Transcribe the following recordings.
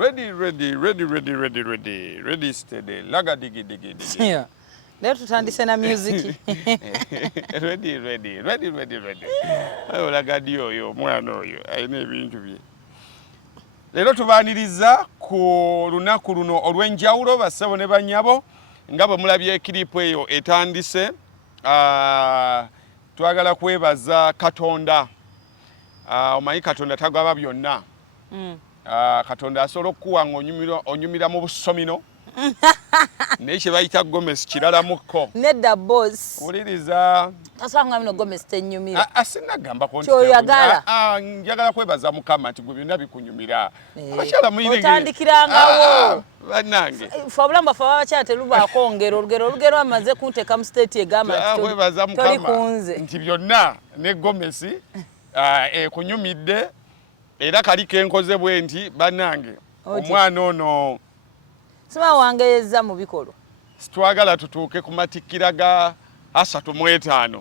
Ready steady. Laga digi digi digi. Yeah. Leo tutandise na music. Ready. Ayo laga dio yo mwana oyo. Ayina ebintu bye. Lero tubaniriza ku lunaku luno olw'enjawulo bassebo ne bannyabo nga bwe mulabye ekiripu eyo etandise. Twagala kwebaza Katonda. Omanyi Katonda tagaba byonna. Katonda asobola okuwa onyumira mu busomino. Naye kye bayita Gomez kirala mukko. Nedda boss. Wuliriza. Tasanga mino Gomez tennyumira. Asinagamba ko nti njagala kwebaza Mukama nti gwe byonna bikunyumira. Abakyala muyinenge. Otandikirangawo. Bannange. Fabulamba fa abakyala telubaako ngero olugero amaze kunteeka mu state egamba nti kwebaza Mukama kunze. Nti byonna ne Gomez ekunyumidde era kali kenkoze bwe nti bannange omwana ono sima wangeyeza mu bikolo. Sitwagala tutuuke ku matikkira ga 35.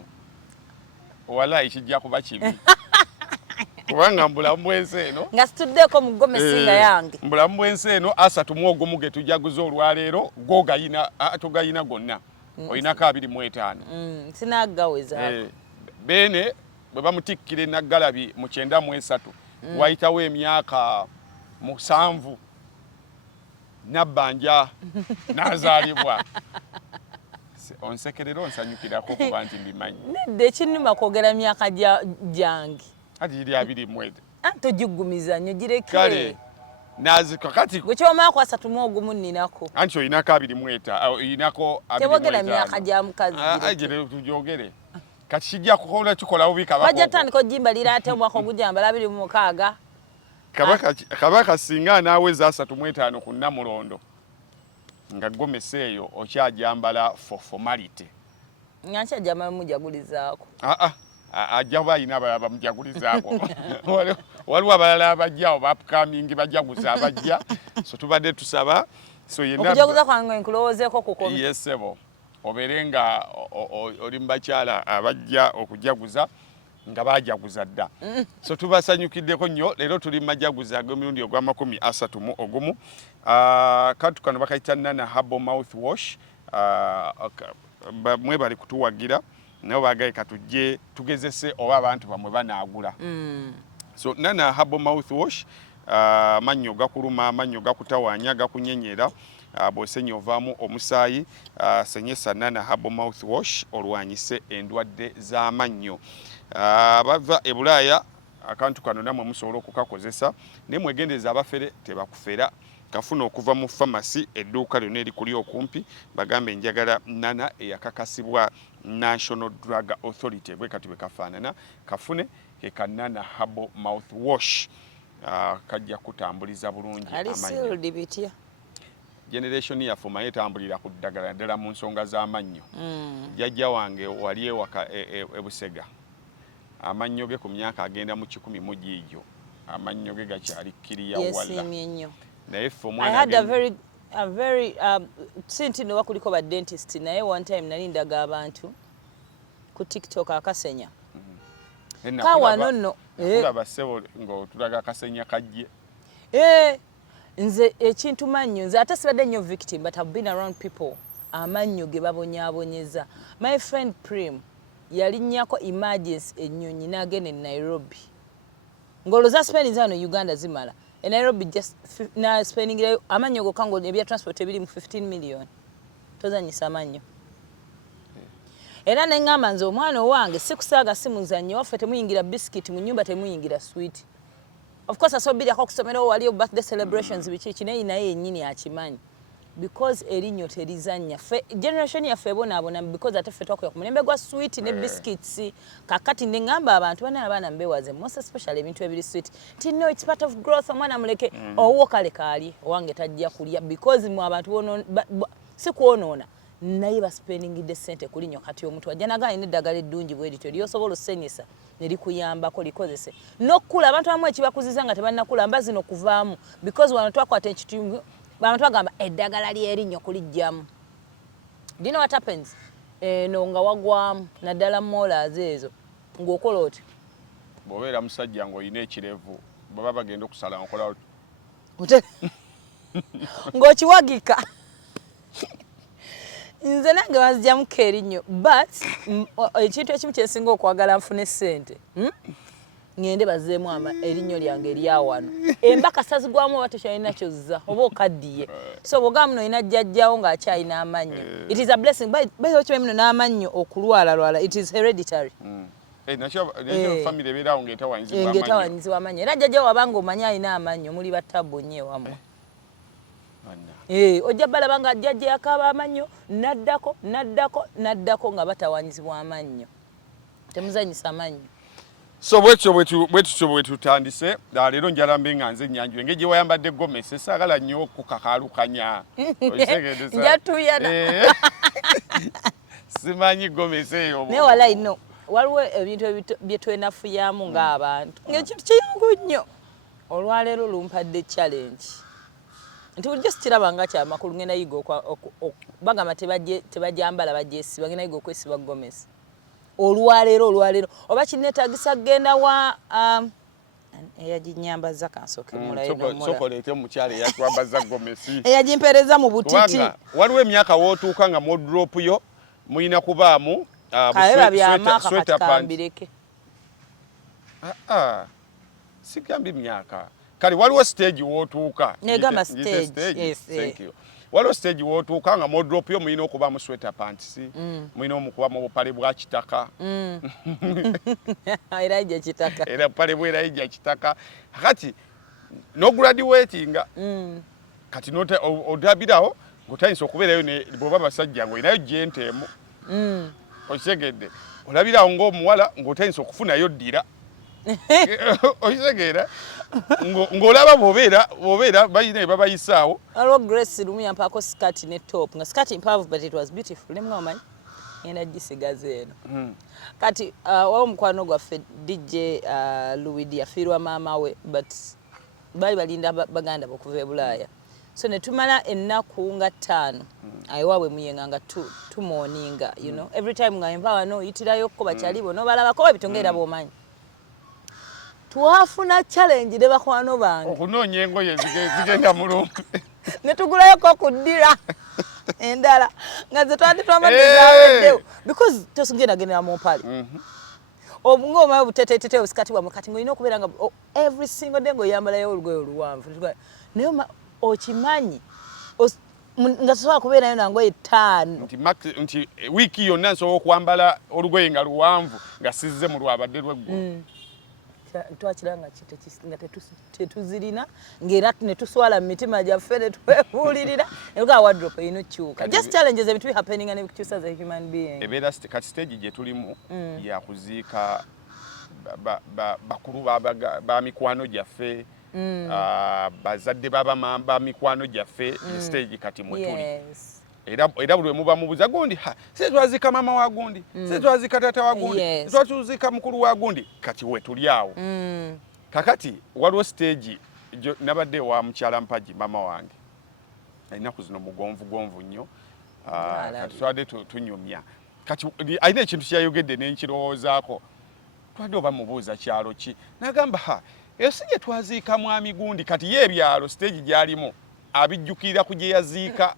Wala ekijja kuba kibi. Kubanga mbulamu bw'ensi eno. Nga situddeko mu Gomez nga yange. Mbulamu bw'ensi eno 31 ge tujaguza olwaleero gogayina tugayina gonna. Oyinako 25. Sinagaweza. Bene bwe bamutikkire Naggalabi mu 93 wayitawo emyaka 7 Nabbanja nazaalibwa. Onsekerera onsanyukirako kuba nti mbimanyi. Nedda ekinnuma kwogera myaka gyange. Kati iri 20 tojigumiza nnyo girekere. Kale nazika kati gwe kyomako 31 ninako. Anti oyinako 20 oyinako 20. Tebogera myaka gya mukazi. Ajere tujogere. Kati kijja kukola kikola ubika bako. Bajja tandika jimba lirate omwaka ogujamba 26. Kabaka singa naaweza 35 ku Namulondo nga Gomez eyo okyajambala for formality. Nyancha jama mujagulizaako. Ajja bayina abalala mujagulizaako. Waliwo abalala abajja upcoming bajaguza abajja. So tubadde tusaba so yenna okujaguza kwange nkulowoozeeko kukomi. Yes sebo. Oberenga oli mbakyala abajja okujaguza nga bajaguza dda. So tubasanyukiddeko nnyo leero tuli majaguza ag'emirundi ogwa31. Kantu kano bakayita Nana Herbal Mouthwash. Mwe bali kutuwagira nabo bagaye katujje tugezese oba abantu bamwe banaagula. So Nana Herbal Mouthwash mannyo gakuluma, amannyo gakutawaanya, gakunyenyera. Bw'osenye ovaamu omusaayi senyesa Nana Herbal Mouthwash olwanyise endwadde z'amannyo. Bava e Bulaaya akantu kano namwe musobola okukakozesa naye mwegendereza abafere tebakufera. Kafuna okuva mu pharmacy edduuka lyonna erikuli okumpi bagambe njagala Nana eyakakasibwa National Drug Authority bwe kati bwe kafaanana kafune ke ka Nana Herbal Mouthwash kajja kutambuliza bulungi amannyo. Generation yaffe maye tambulira ku ddagala ddala mu nsonga z'amannyo. Jjajja wange wali ewaka Busega. Amannyo ge ku myaka agenda mu 10 mu giijo. Amannyo ge gakyali kkiriya wala. Naye ffe omwana I had a very sinti no wakuliko ba dentist naye one time nali ndaga abantu ku TikTok akasenya. Kawa nonno. Kulaba sebo ngo tulaga akasenya kajje. Nze ekintu mannyo nze ate sibadde nnyo victim but I've been around people amannyo ge babonyaabonyeza. My friend Prim yalinnyako emergency ennyonyi n'agenda e Nairobi ng'olooza spending zano Uganda zimala e Nairobi just na spending amannyo gokka ngo ebya transport ebiri mu 15 million tozanyisa amannyo. Era neŋŋamba nze omwana owange sikusaaga simuzannyo waffe temuyingira biscuit mu nnyumba temuyingira sweet. Of course asobira ko kusomero wali birthday celebrations bichi kinayi naye yennyini akimanyi because erinyo terizanya fe generation ya fe bona because atefe twakoya ku mulembe gwa sweet ne biscuits kakati ngamba abantu bana abana mbewaze most especially ebintu ebiri sweet no it's part of growth omwana muleke owo kale kali owange tajja kulya because mu abantu bono sikuonona naye ba spending the sente kulinyo kati omuntu ajanaga ine ddagala eddungi bwe lityo lyosobola osenyesa nerikuyambako likozese nokula abantu bamwe ekibakuziza nga tebannakula mbazi nokuvaamu because wano twakwata ekitundu bantu bagamba eddagala lyerinnyo kulijjamu. Do you know what happens? No nga wagwamu naddala molars ezo ng'okola oti bw'obeera musajja ng'olina ekirevu baba bagenda okusala nkola ng'okiwagika nze nange wanzijjamuko erinnyo but ekintu ekimu kyensinga okwagala nfune ssente ngende bazeemu erinnyo lyange eryawano embaka sazigwamu oba tokyalina kyozza oba okaddiye so bwogamba muno olina jjajjawo ng'akyalina amannyo it is a blessing bayo okimanyi muno n'amannyo okulwalalwala it is hereditary family ebeerawo ng'etawanyizibwa amannyo era jjajjawo wabanga omanyi alina amannyo muli battabbo nnyo ewammwe ojja balaba nga jjajja yakaaba amannyo naddako nga batawanyizibwa amannyo temuzanyisa amannyo so bwetutyo bwetutandise leero njala mbe nga nze Nyanjule engeri gye wayambadde Gomesi saagala nnyo okukakalukanya njatuyana simanyi Gomesi eyo naye walayi no waliwo ebintu bye twenafuyamu ng'abantu ng'ekintu kiyangu nnyo olwaleero lumpadde challenge nti bulijjo sikiraba nga kyamakulu ngenda yiga bagamba tebajambala bagyesiba ngenda yiga okwesiba Gomesi olwaleero oba kineetagisa kgenda wa eyaginyambaza kansooke sokoleete mukyala eyatwambaza Gomesi eyagimpeereza mu butiti waliwo emyaka wootuuka nga modropu yo muyina kubaamu sigambye myaka kale waliwo stage wootuuka negamba stage waliwo stage wootuuka nga modrop yo muyina okuba mu sweater pants muyina omukuba mu bupale bwa kitaka era ija kitaka era bupale bwera ija kitaka kati no graduatinga kati odabirawo ng'otandisa okubeerayo bw'oba basajja ng'olinayo jentemu okisegedde olabirawo ng'omuwala ng'otandisa okufunayo ddira okisegeera ng'olaba bw'obeera balina babayisaawo waliwo Grace lumu yampaako skati ne top nga skati mpaavu but it was beautiful ne mwamanyi ngenda gisigaza eno kati waliwo omukwano gwaffe DJ Louis yafiirwa maama we but baali balinda baganda bokuva e Bulaaya so ne tumala ennaku nga 5 ayiwaabwe muyenga nga tumooninga you know every time nga enva wano oyitilayokko bakyalibo nobalabako ebitongera b'omanyi twafuna challenge ne bakwano bange okunoonya engoye zigenda mulungu ne tugulayoko ku ddira endala nga ze twanditwambadde because tosingendagendera mu mpale obunga omayo buteteetete obusikati bwamwe kati ng'olina okubeera nga every single day ng'oyambalayo olugoye oluwanvu naye okimanyi nga tosobola kubeerayo nangoye 5 nti wiiki yonna nsobola okwambala olugoye nga luwanvu nga sizze mu lwabadde lw'eggulu twakiranga nga tetuzirina ng'era ne tuswala mu mitima gyaffe ne twebuulirira ebigaa wardrobe erina okukyuka just challenges ebintu bihappeninga ne bikukyusa as a human being ebeera kati stage gye tulimu yakuziika bakulu ba mikwano gyaffe bazadde ba mikwano gyaffe stage kati mwe tuli era buli muba mubuza gundi se twazika mama wa gundi se twazika tata wa gundi twatuzika mukulu wa gundi kati we tuli awo kakati waliwo stage nabadde wa mukyala Mpagi mama wange alinaku zino mugonvugonvu nnyo kati twadde tunyumya kati alina ekintu kyayogedde nenkirowoozaako twadde oba mubuuza kyalo ki nagamba eyo si gye twaziika mwami gundi kati ye ebyalo stage gyalimu abijjukirira ku gye yaziika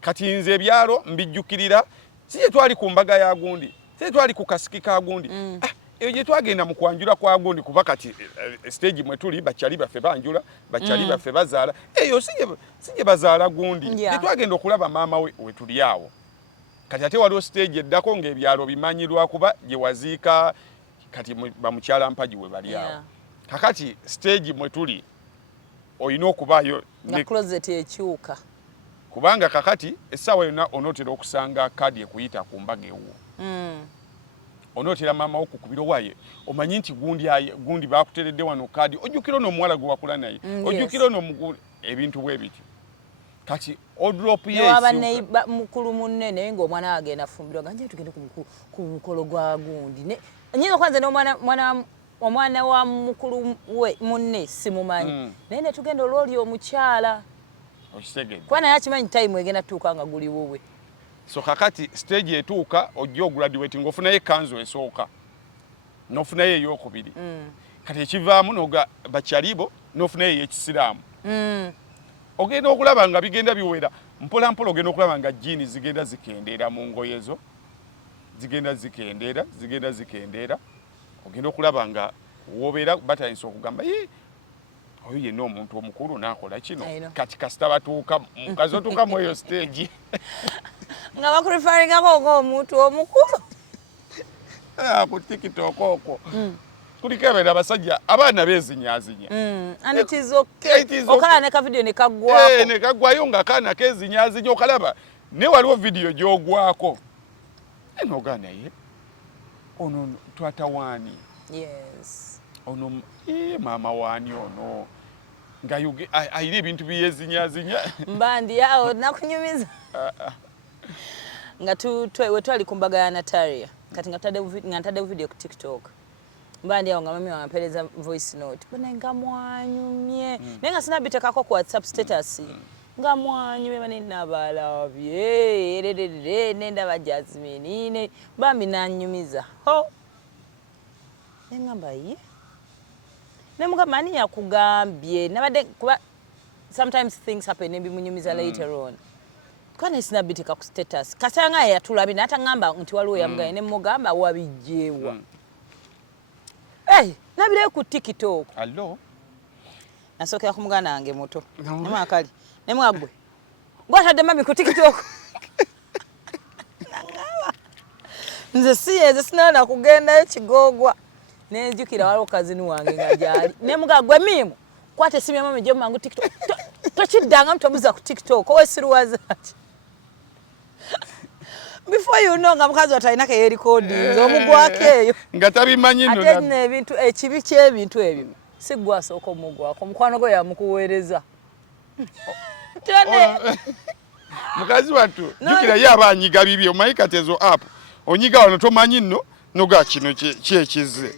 kati nze ebyalo mbijjukirira si gye twali ku mbaga ya gundi si gye twali ku kasiki ka gundi eyo gye twagenda mu kwanjula kwa gundi kuba kati stage mwe tuli bakyali baffe banjula bakyali baffe bazaala eyo si gye bazaala gundi gye twagenda okulaba maama we tuli awo kati ate waliwo stage eddako ng'ebyalo bimanyirwa kuba gye waziika kati bamukyala Mpagi we bali awo kakati stage mwe tuli olina okubaayo nga closet ekyuka kubanga kakati essaawa yonna onootera okusanga kaadi ekuyita ku mbaga ewo onootera maama wo kukubira waaye omanyi nti gundi baakuteredde wano kaadi ojjukira n'omuwala gwe wakula naye ojjukira n'omugulu ebintu bwe bityo kati odrop waba mukulu munne naye ng'omwana agenda afumbirwa nga nje tugende ku mukolo gwa gundi nyinza kwanza omwana wa mukulu we munne simumanyi naye ne tugenda olwoli omukyala kuba naye akimanyi time egenda tuuka nga guli wuwe so kakati stage etuuka ojja ograduate ng'ofunayo ekanzu esooka n'ofunayo ey'okubiri kati ekivaamu noga bakyalibo n'ofunayo ey'ekisiraamu ogenda okulaba nga bigenda biwera mpola mpola ogenda okulaba nga jini zigenda zikendera mu ngoye zo zigenda zikendera ogenda okulaba nga wobeera batayinza okugamba oyo yenna omuntu omukulu nakola kino kati kasita batuuka mukazi otuuka mu eyo stage nga bakurifaringako ng'omuntu omukulu ku TikTok okwo kuliko abaana abasajja abaana beezinyazinya and it is okay okala ne ka video ne kaggwako ne kaggwayo nga kaana keezinyazinya okalaba ne waliwo video gy'ogwako enogana ye ono twata waani yes ono maama waani ono nga ayina ebintu byezinyazinya mbandi yawo nakunyumiza nga we twali ku mbaga ya Natalia kati nga ntadde video ku TikTok mbandi yawo nga mami wampereza voice note bana nga mwanyumye naye nga sinabitekako ku WhatsApp status nga mwanyumye bane nabalabye nendaba Jasmine bambi nanyumiza nengamba ye nemugamba ani yakugambye nabadde kuba sometimes things happen nebimunyumiza later on kwana sinabitika ku status kasanga yatulabye natangamba nti waliwo yamugaye nemugamba wabijjewa nabire ku TikTok allo nasokera ku muganda wange muto nemakali nemwagwe gwatadde mami ku TikTok nze siyeze sinana kugendayo kigogwa nenjukira waliwo kazini wange nga gyali nemugagwe mimu kwate simya mami gye mangu TikTok tokiddanga mutobuza ku TikTok owesiruwaza ati before you know nga mukazi watalinako yerecordings omugwako eyo nga tabimanyi nno ate nno ebintu ekibi ky'ebintu ebyo si gwasooka omugwako omukwano gwe yamukuweereza mukazi wattu jukira ye aba anyiga bibye omanyi kati ezo app onyiga wano tomanyi nno noga kino kyekize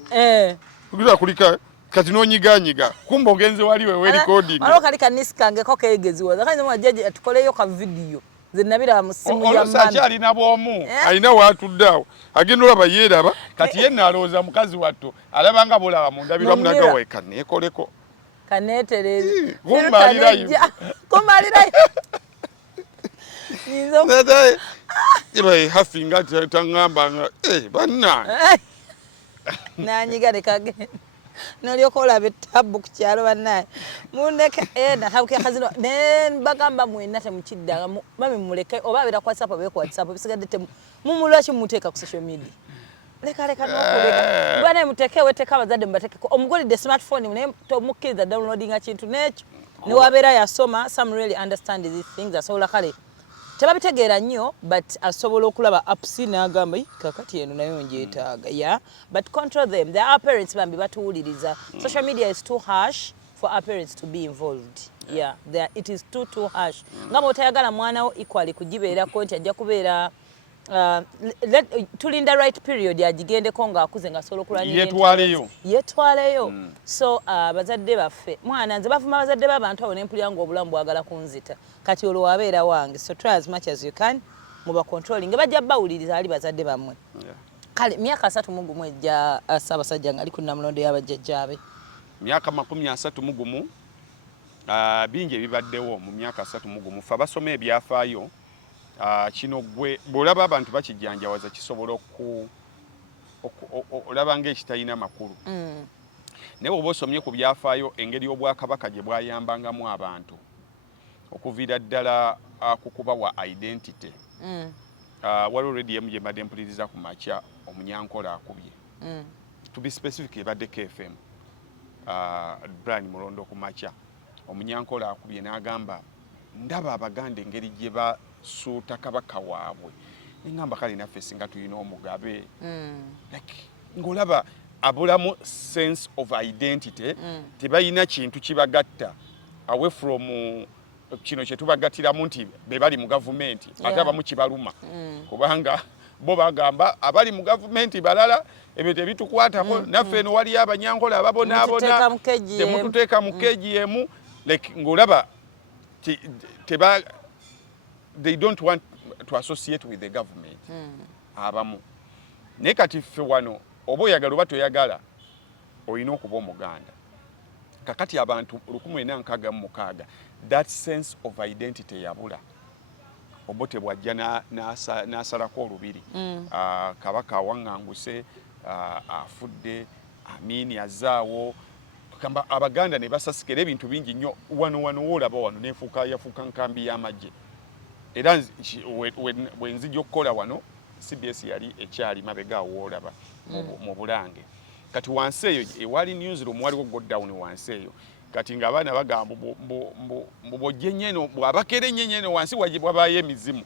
kugira kulika kati nonyiganyiga kumba ogenze waliwe we recording waliwo kali kaniskange ko keegeziwaza kali nzemu ajeje atukoleyo ka video ze nabira mu simu ya mami olosa kyali na bwomu alina watuddawo agenda olaba yeeraba kati ye nalowooza mukazi wattu alabanga bolaba mu ndabirwa munaga weka neekoleko kaneetereza kummalirayo iba hafinga tangamba nga bannange nanyiga lekagenda nolyoka olaba ettabu ku kyalo bannaye muneke natabukira kazino nebagamba mwena temukiddanga mami muleke oba abeera ku WhatsApp abeera ku WhatsApp bisigadde mumulwaki mumuteeka ku social media leka nokuleka bwana muteeke weteeka abazadde mubateekeko omugulidde smartphone naye tomukkiriza downloadinga kintu nekyo newabeera yasoma some really understand these things asobola kale tebabitegeera nnyo but asobola okulaba apps n'agamba kakati eno nayo njeetaaga but control them. There are parents bambi batuwuliriza social media is too harsh for our parents to be involved. It is too harsh nga bw'otayagala mwana wo equally kugibeerako nti ajja kubeera tulinda right period agigendeko ng'akuze ng'asobola okulwanyira yetwaleyo so bazadde baffe mwana nze bavuma abazadde b'abantu abo nempulira nga obulamu bwagala kunzita kati olwo wabeera wange so try as much as you can muba controlling bajja bawuliriza ali bazadde bammwe kale myaka 31 ejja Ssaabasajja nga ali ku Namulondo y'abajjajjaabe myaka 31 bingi ebibaddewo mu myaka 31 fe abasoma ebyafaayo kino gwe bw'olaba abantu bakijjanjawaza kisobola olaba ng'ekitalina makulu naye bw'oba osomye ku byafaayo engeri y'Obwakabaka gye bwayambangamu abantu okuviira ddala ku kubawa identity waliwo rediyo gye mbadde mpuliriza ku makya Omunyankola akubye to be specific ebadde KFM Brian Mulondo ku makya Omunyankola akubye n'agamba ndaba Abaganda engeri gye basuuta kabaka waabwe nengamba kale naffe singa tulina omugabe ng'olaba abulamu sense of identity tebalina kintu kibagatta away from kino kye tubagatiramu nti be bali mu gavumenti ate abamu kibaluma kubanga bo bagamba abali mu gavumenti balala ebyo tebitukwatako naffe eno waliyo Abanyankola ababonaabona temututeeka mu KGM ng'olaba they don't want to associate with the government abamu naye kati ffe wano oba oyagala oba toyagala olina okuba Omuganda kakati abantu 1966 that sense of identity yabula Obote bwajja n'asalako olubiri kabaka awaŋŋanguse afudde Amini azaawo kamba Abaganda ne basasikira ebintu bingi nnyo wano woolaba wano yafuuka nkambi y'amagye era bwe nzija okukola wano CBS yali ekyali mabega woolaba mu Bulange kati wansi eyo ewali newsroom waliwo godown wansi eyo kati ng'abaana bagamba bw'ojja ennyeno bw'abakera ennyeno wansi wabaayo emizimu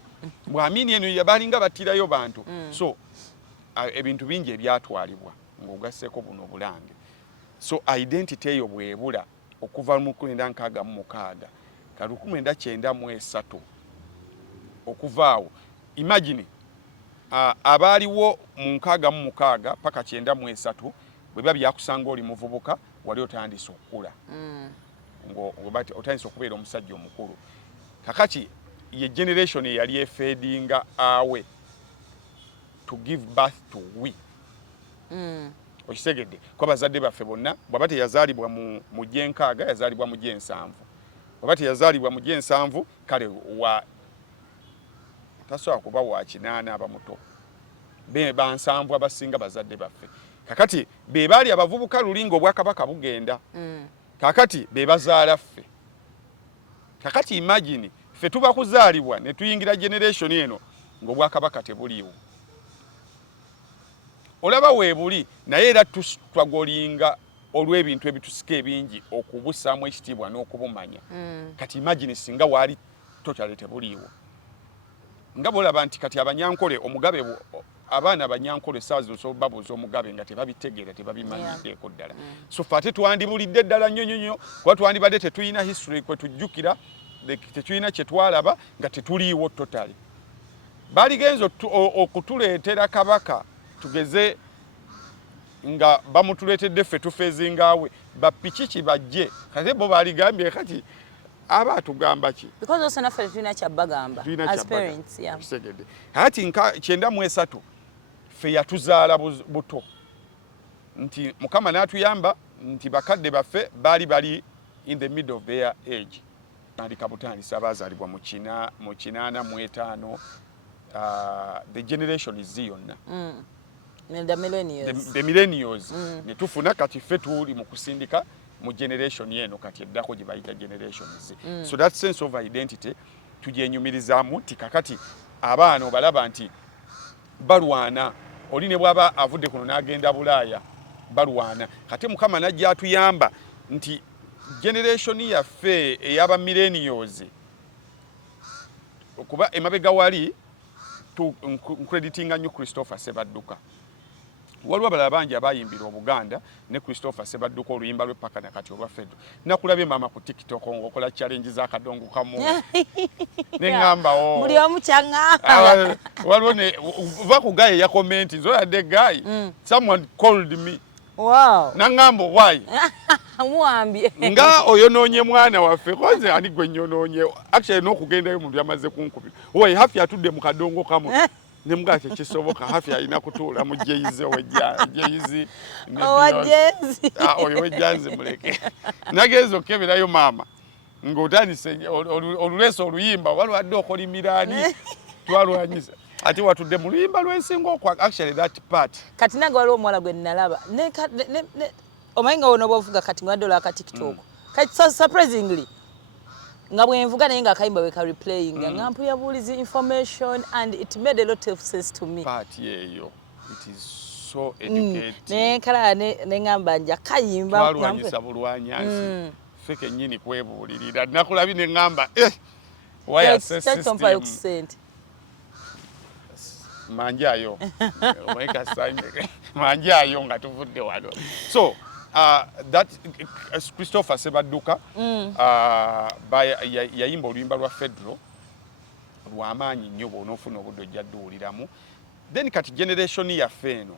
bw'Amini eno yabalinga battirayo bantu so ebintu bingi ebyatwalibwa ng'ogasseeko buno Bulange so identity eyo bwebula okuva mu 1966 ka 1993 okuva awo imagine abaaliwo mu 66 paka 93 bwe biba byakusanga oli muvubuka wali otandise okukula otandise okubeera omusajja omukulu kakati ye generation eyali efeedinga awe to give birth to we okisegedde ko bazadde baffe bonna bwaba teyazaalibwa mu gyenkaaga yazaalibwa mu gyensanvu bwaba teyazaalibwa mu gyensanvu kale tasobola kuba wa kinaana abamuto bansanvu abasinga bazadde baffe kakati be baali abavubuka lulingo obwakabaka bugenda kakati be bazaala ffe kakati imagine ffe tuba kuzaalibwa ne tuyingira generation eno ng'obwakabaka tebuliiwo olaba weebuli naye era twagolinga olw'ebintu ebitusika ebingi okubusaamu ekitiibwa n'okubumanya kati imagine singa waali totale tebuliiwo nga bolaba nti kati abanyankole omugabe abaana abanyankole essaawa zino osobola babuuza omugabe nga tebabitegeera tebabimanyiddeeko ddala so ffe ate twandibulidde ddala nnyo kuba twandibadde tetulina history kwe tujjukira tetulina kye twalaba nga tetuliiwo totale baaligenza okutuleetera kabaka tugeze nga bamutuleetedde ffe tufeezingaawe bapikiki bajje kate bo baaligambye kati aba atugamba ki because osana ffe tulina kyabagamba as parents kisegedde kati 93 ffe yatuzaala buto nti Mukama n'atuyamba nti bakadde baffe bali in the middle of their age tandika butandisa abaazaalibwa mu 85 the generation is yonna the millennials ne tufuna kati ffe tuli mu kusindika mu generation yeno kati eddako gye bayita generation Z so that sense of identity tugyenyumirizaamu nti kakati abaana obalaba nti balwana oli ne bw'aba avudde kuno n'agenda Bulaaya balwana kati Mukama najja atuyamba nti generation yaffe ey'aba millennials okuba emabega wali creditinga nnyo Christopher Sebadduka waliwo abalala bangi abayimbira Obuganda ne Christopher Sebadduka oluyimba lwe paka nakati olwa Fedro nakulabye mama ku TikTok ng'okola challenge z'akadongo kamu neŋŋamba buli omu kyaŋŋamba waliwo ne va ku guy ya comment nzoyadde guy someone called me wow naŋŋamba why muwambye nga oyonoonye mwana waffe koze ani gwe nyonoonye actually n'okugendayo omuntu yamaze kunkubira owe hafi atudde mu kadongo kamu ne mga kisoboka hafi alina kutuula mu jeyizi owejeyizi oyo wejjanzi muleke nagenza okukeberayo maama ng'otandise oluleso oluyimba walwadde okolimirani twalwanyisa ate watudde mu luyimba lw'ensinga okwa actually that part kati nange waliwo omuwala gwe nnalaba omanyi nga wona obavuga kati nga dola aka TikTok kati surprisingly nga bwenvuga naye nga akayimba we ka replaying nga mpuyabuulizi information and it made a lot of sense to me part yeyo it is so educated ne kala ne ngamba nja kayimba twalwanyisa bulwanyansi feke nyini kwebuulirira nakulabi ne ngamba why system manjayo weka sanje manjayo nga tuvudde wano so that Christopher Sebadduka yayimba oluyimba lwa Fedro lw'amaanyi nnyo bw'onoofuna obudde ojja dduwuliramu then kati generation yaffe eno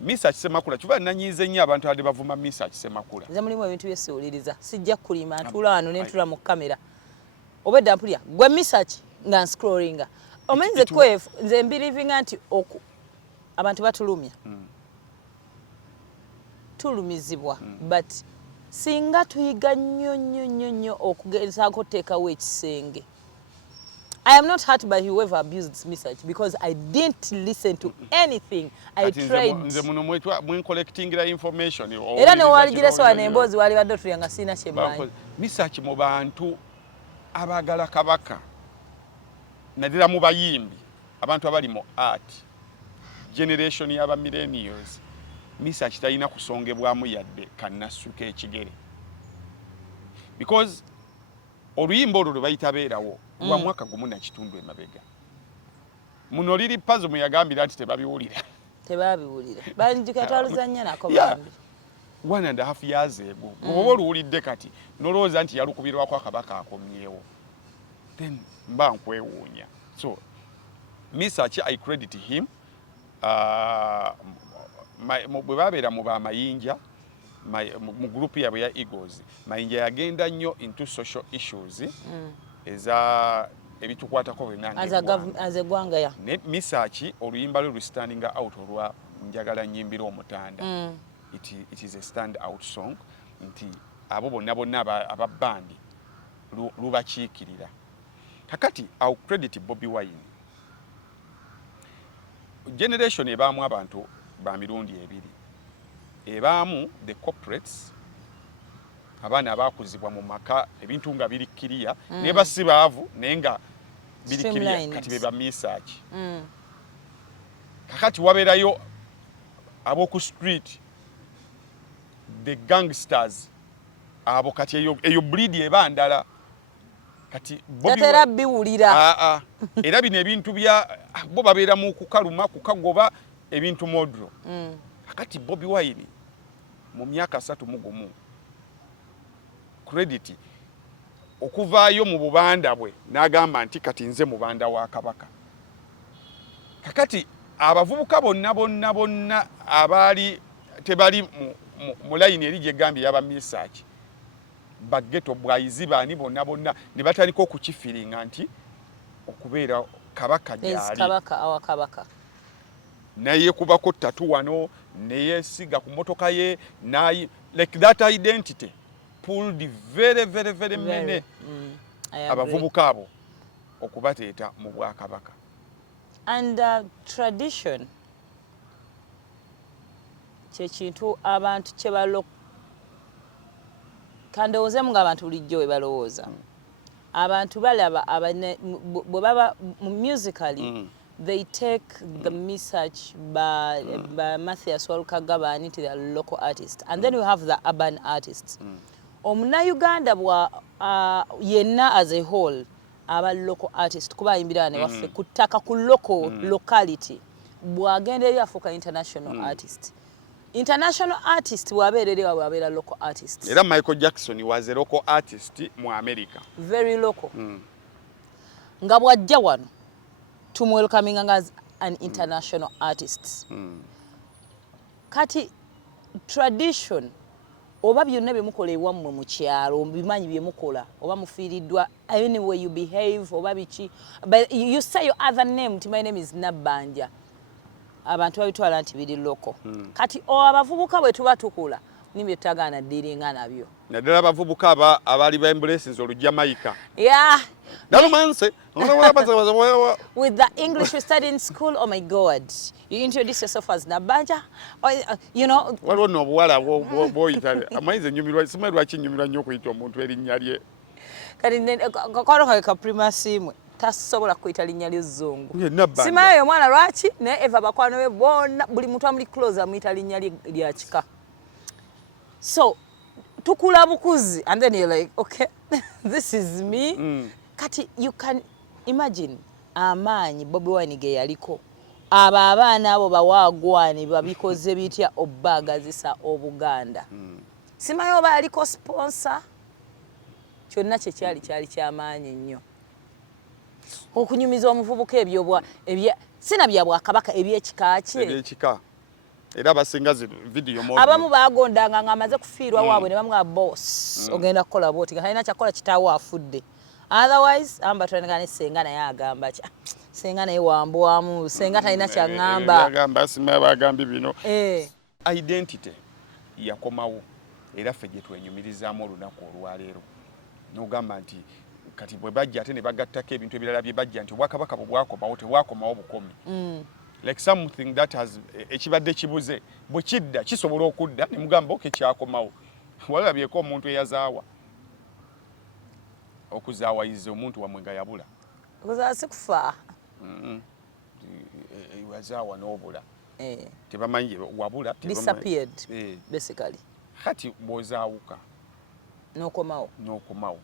Misa Kisemakula kiba nanyize nnyo abantu abadde bavuma Misa Kisemakula nze mulimu ebintu byesiwuliriza sijja kulima ntula wano ne ntula mu kamera obedda mpulya gwe Misa ki nga nscrollinga omenze kwefu nze mbirivinga nti abantu batulumya tulumizibwa but singa tuyiga nnyo okugezaako okuteekawo ekisenge. I am not hurt by whoever abused me such because I didn't listen to anything. I tried. Nze muno mwe collectingira information. Era ne waligirese wana emboozi wali badde otulya sina kye mmanyi. Research mu bantu abagala kabaka naddala mu bayimbi abantu abali mu art generation y'aba millennials research talina kusongebwamu yadde kannasuka ekigere because oluyimba olwo lwe bayitabeerawo lwa mwaka gumu na kitundu emabega muno liri puzzle mu yagambira nti tebabiwulira banjika twaluzannya nako bambi 1.5 years ago oba oluwulidde kati nolowooza nti yalukubirwako akabaka akomyewo then mba nkwewuunya so research I credit him bwe babeera mu bamayinja mu group yabwe ya Eagles mayinja yagenda nnyo into social issues eza ebitukwatako as a gwanga ya ne research oluyimba lwe standing out olwa njagala nyimbira omutanda it is a stand out song nti abo bonna ababandi lubakiikirira kakati I'll credit Bobi Wine generation ebaamu abantu ba mirundi ebiri ebaamu the corporates abaana abakuzibwa mu maka ebintu nga birikkiriya ne basibaavu naye nga birikkiriya kati be ba research kakati wabeerayo aboku street the gangsters abo kati eyo breed ebandala kati tatera biwulira era bino ebintu bya bo babeera mu kukaluma kukagoba ebintu modro kati Bobi Wine mu myaka 3 mugumu credit okuvaayo mu bubanda bwe n'agamba nti kati nze mubanda wa kabaka kakati abavubuka bonna abaali tebali mu line eri gye gambye yaba research bageto bwayizi baani bonna ne batandika okukifiringa nti okubeera kabaka gyali kabaka naye kubako tatu wano neyesiga ku motoka ye like that identity pulled very many abavubuka abo okubateeta mu bwakabaka and tradition kyekintu abantu kyebalo kandowoozemu ng'abantu bulijjo we balowooza abantu balaba bwe baba musically they take the message by Mathias Walukagaba to the local artist and then we have the urban artists Omunayuganda bwa yenna as a whole aba local artist kuba ayimbira ne waffe kutaka ku local locality bwagenda eri afuuka international artist wabeerere wabeera local artist era Michael Jackson was a local artist mu America very local nga bwajja wano tumwelcoming as an international artist kati tradition oba byonna byemukola ewammwe mu kyalo bimanyi byemukola oba mufiiriddwa anyway you behave oba biki but you say your other name my name is Nabanja abantu babitwala nti biri local kati abavubuka bwe tuba tukula nimbe tutagaana ddiringa nabyo naddala abavubuka abali ba embraces Jamaica with the English we studied in school oh my god you introduce yourself as Nabanja you know waliwo n'obuwala bwoyita amaize nyumirwa simanyi lwaki nyumirwa nnyo okuyita omuntu erinnya lye kati kakalo ka primacy mwe tasobola kuyita linnya ly'ezzungu simayo omwana lwaki naye eva bakwano be bonna buli muntu amuli close amuyita linnya lya kika so tukula bukuzi and then you're like okay this is me kati you can imagine amaanyi Bobi Wine ge yaliko abaana abo bawaagwani babikoze bitya obbagazisa obuganda simayo baliko sponsor kyonna kyali kyamaanyi nnyo okunyumiza omuvubuka sina bya bwakabaka ebyekika era abasinga video mo abamu bagondanga ng'amaze kufiirwa waabwe ne bamwa boss ogenda kukola boti nga talina kyakola kitaawo afudde otherwise amba twanega ne senga naye agamba senga naye wambwamu senga talina kyaŋŋamba agamba sima bagambye bino identity yakomawo era ffe gye twenyumirizaamu olunaku olwaleero n'ogamba nti kati bwe bajja ate ne bagattako ebintu ebirala bye bajja nti obwakabaka bwe bwakomawo tebwakomawo bukomi like something that has ekibadde kibuze bwe kidda kisobola okudda ne mugamba oke kyakomawo walabyeko omuntu eyazaawa okuzaawayiza omuntu wamwe nga yabula okuzaawa si kufa wazaawa n'obula tebamanyi wabula disappeared basically kati bw'ozaawuka n'okomawo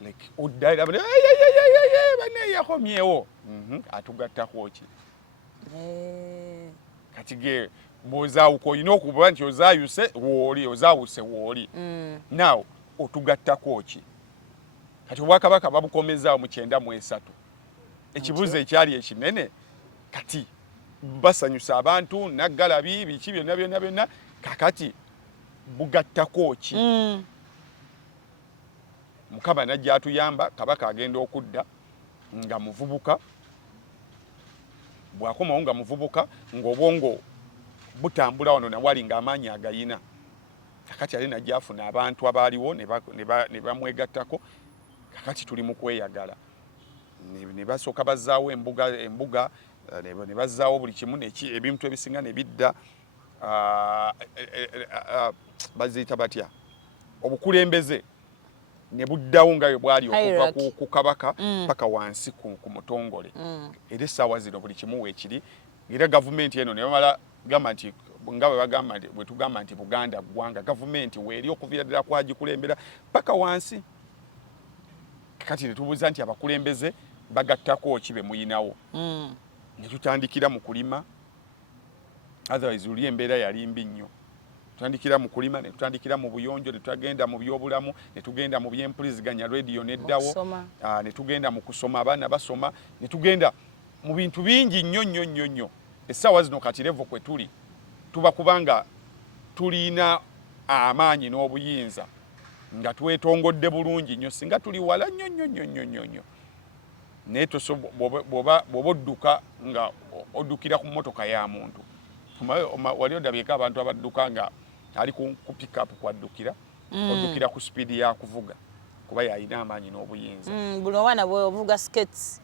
like oddaira bane yakomyewo atugattako ki kati ge bw'ozaawuka olina okuba nti ozaawuse wooli naw otugattako ki kati obwakabaka babukomezaawo mu 93 ekibuzo ekyali ekinene kati basanyusa abantu naggalabi biki byonna kakati bugattako ki Mukama najja atuyamba kabaka agenda okudda nga muvubuka bwakomawo nga muvubuka ng'obwongo butambula wano nawali ng'amaanyi agayina kakati ali najja afuna abantu abaaliwo ne bamwegattako kakati tuli mu kweyagala ne basooka bazzaawo embuga ne bazzaawo buli kimu ebintu ebisinga ne bidda baziyita batya obukulembeze ne buddawo nga bwe bwali okuva ku kabaka paka wansi ku mutongole era essaawa zino buli kimu weekiri era gavumenti eno ne bamala gamba nti nga bwe tugamba nti Buganda ggwanga gavumenti weeri okuviira ddala kwagikulembera paka wansi kati ne tubuuza nti abakulembeze bagattako ki be muyinawo ne tutandikira mu kulima otherwise uli embeera yali mbi nnyo tutandikira mu kulima ne tutandikira mu buyonjo ne tugenda mu byobulamu ne tugenda mu byempuliziganya radio neddawo ne tugenda mu kusoma abaana basoma ne tugenda mu bintu bingi nnyo essaawa zino kati levo kwe tuli tuba kubanga tulina amaanyi n'obuyinza nga twetongodde bulungi nnyo singa tuli wala nnyo naye bw'oba odduka nga oddukira ku mmotoka ya muntu wali odabyeko abantu abadduka nga ali ku pick up kwaddukira oddukira ku speedi ya kuvuga kuba yalina amaanyi n'obuyinza buno wana bw'ovuga skates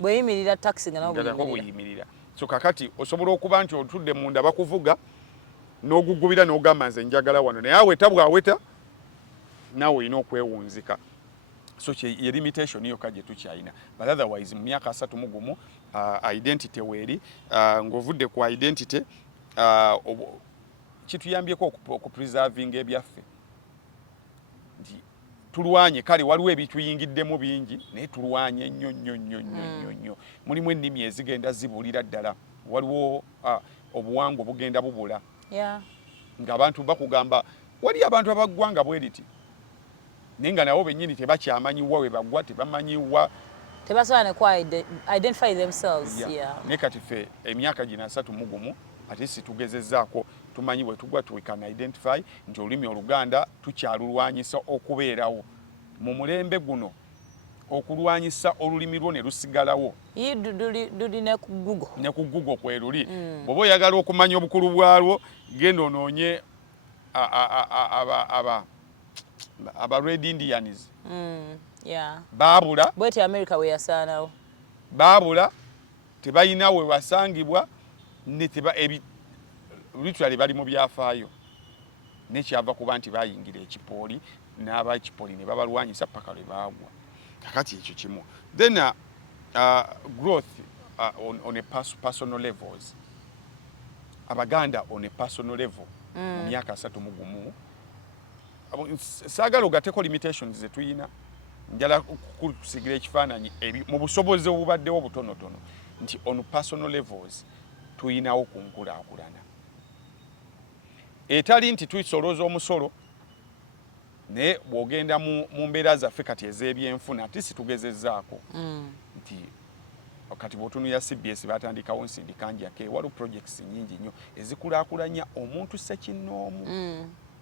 bweyimirira taxi nga nabo bweyimirira so kakati osobola okuba nti otudde munda bakuvuga n'ogugubira n'ogamba nze njagala wano naye aweta bwaweta naawe olina okwewunzika so ye limitation yokka gye tukyalina but otherwise mu myaka 31 identity weeri ng'ovudde ku identity kituyambyeko okupreservinga ebyaffe nti tulwanye kale waliwo ebituyingiddemu bingi naye tulwanye nnyo mulimu ennimi ezigenda zibulira ddala waliwo obuwangwa bugenda bubula ng'abantu bakugamba wali abantu abaggwanga bwe riti naye nga nabo bennyini tebakyamanyiwa we bagwa tebamanyiwa tebasobola ne identify themselves naye kati ffe emyaka gino 31 ate si tugezezzaako tumanyi bwe tugwa we can identify nti olulimi Oluganda tukyalulwanyisa okubeerawo mu mulembe guno okulwanyisa olulimi lwo ne lusigalawo luli ne ku Google kwe luli bw'oba oyagala okumanya obukulu bwalwo genda onoonye aba Red Indians baabula bweti America we yasaanawo baabula tebalina we basangibwa ne literally bali mu byafaayo nekyava kuba nti bayingira ekipooli n'abakipooli ne babalwanyisa paka lwe baagwa kakati ekyo kimu then growth on a personal levels Abaganda on a personal level mu myaka 31 saagala ogateko limitations ze tuyina njala kusigira ekifaananyi mu busobozi obubaddewo butonotono nti on personal levels tuyinawo kunkulaakulana etali nti tusolooza omusolo naye bw'ogenda mu mbeera zaffe kati ez'ebyenfuna ate situgezezzaako nti kati bw'otunuya CBS batandikawo nsindikanjake waliwo projects nyingi nnyo ezikulaakulanya omuntu ssekinnoomu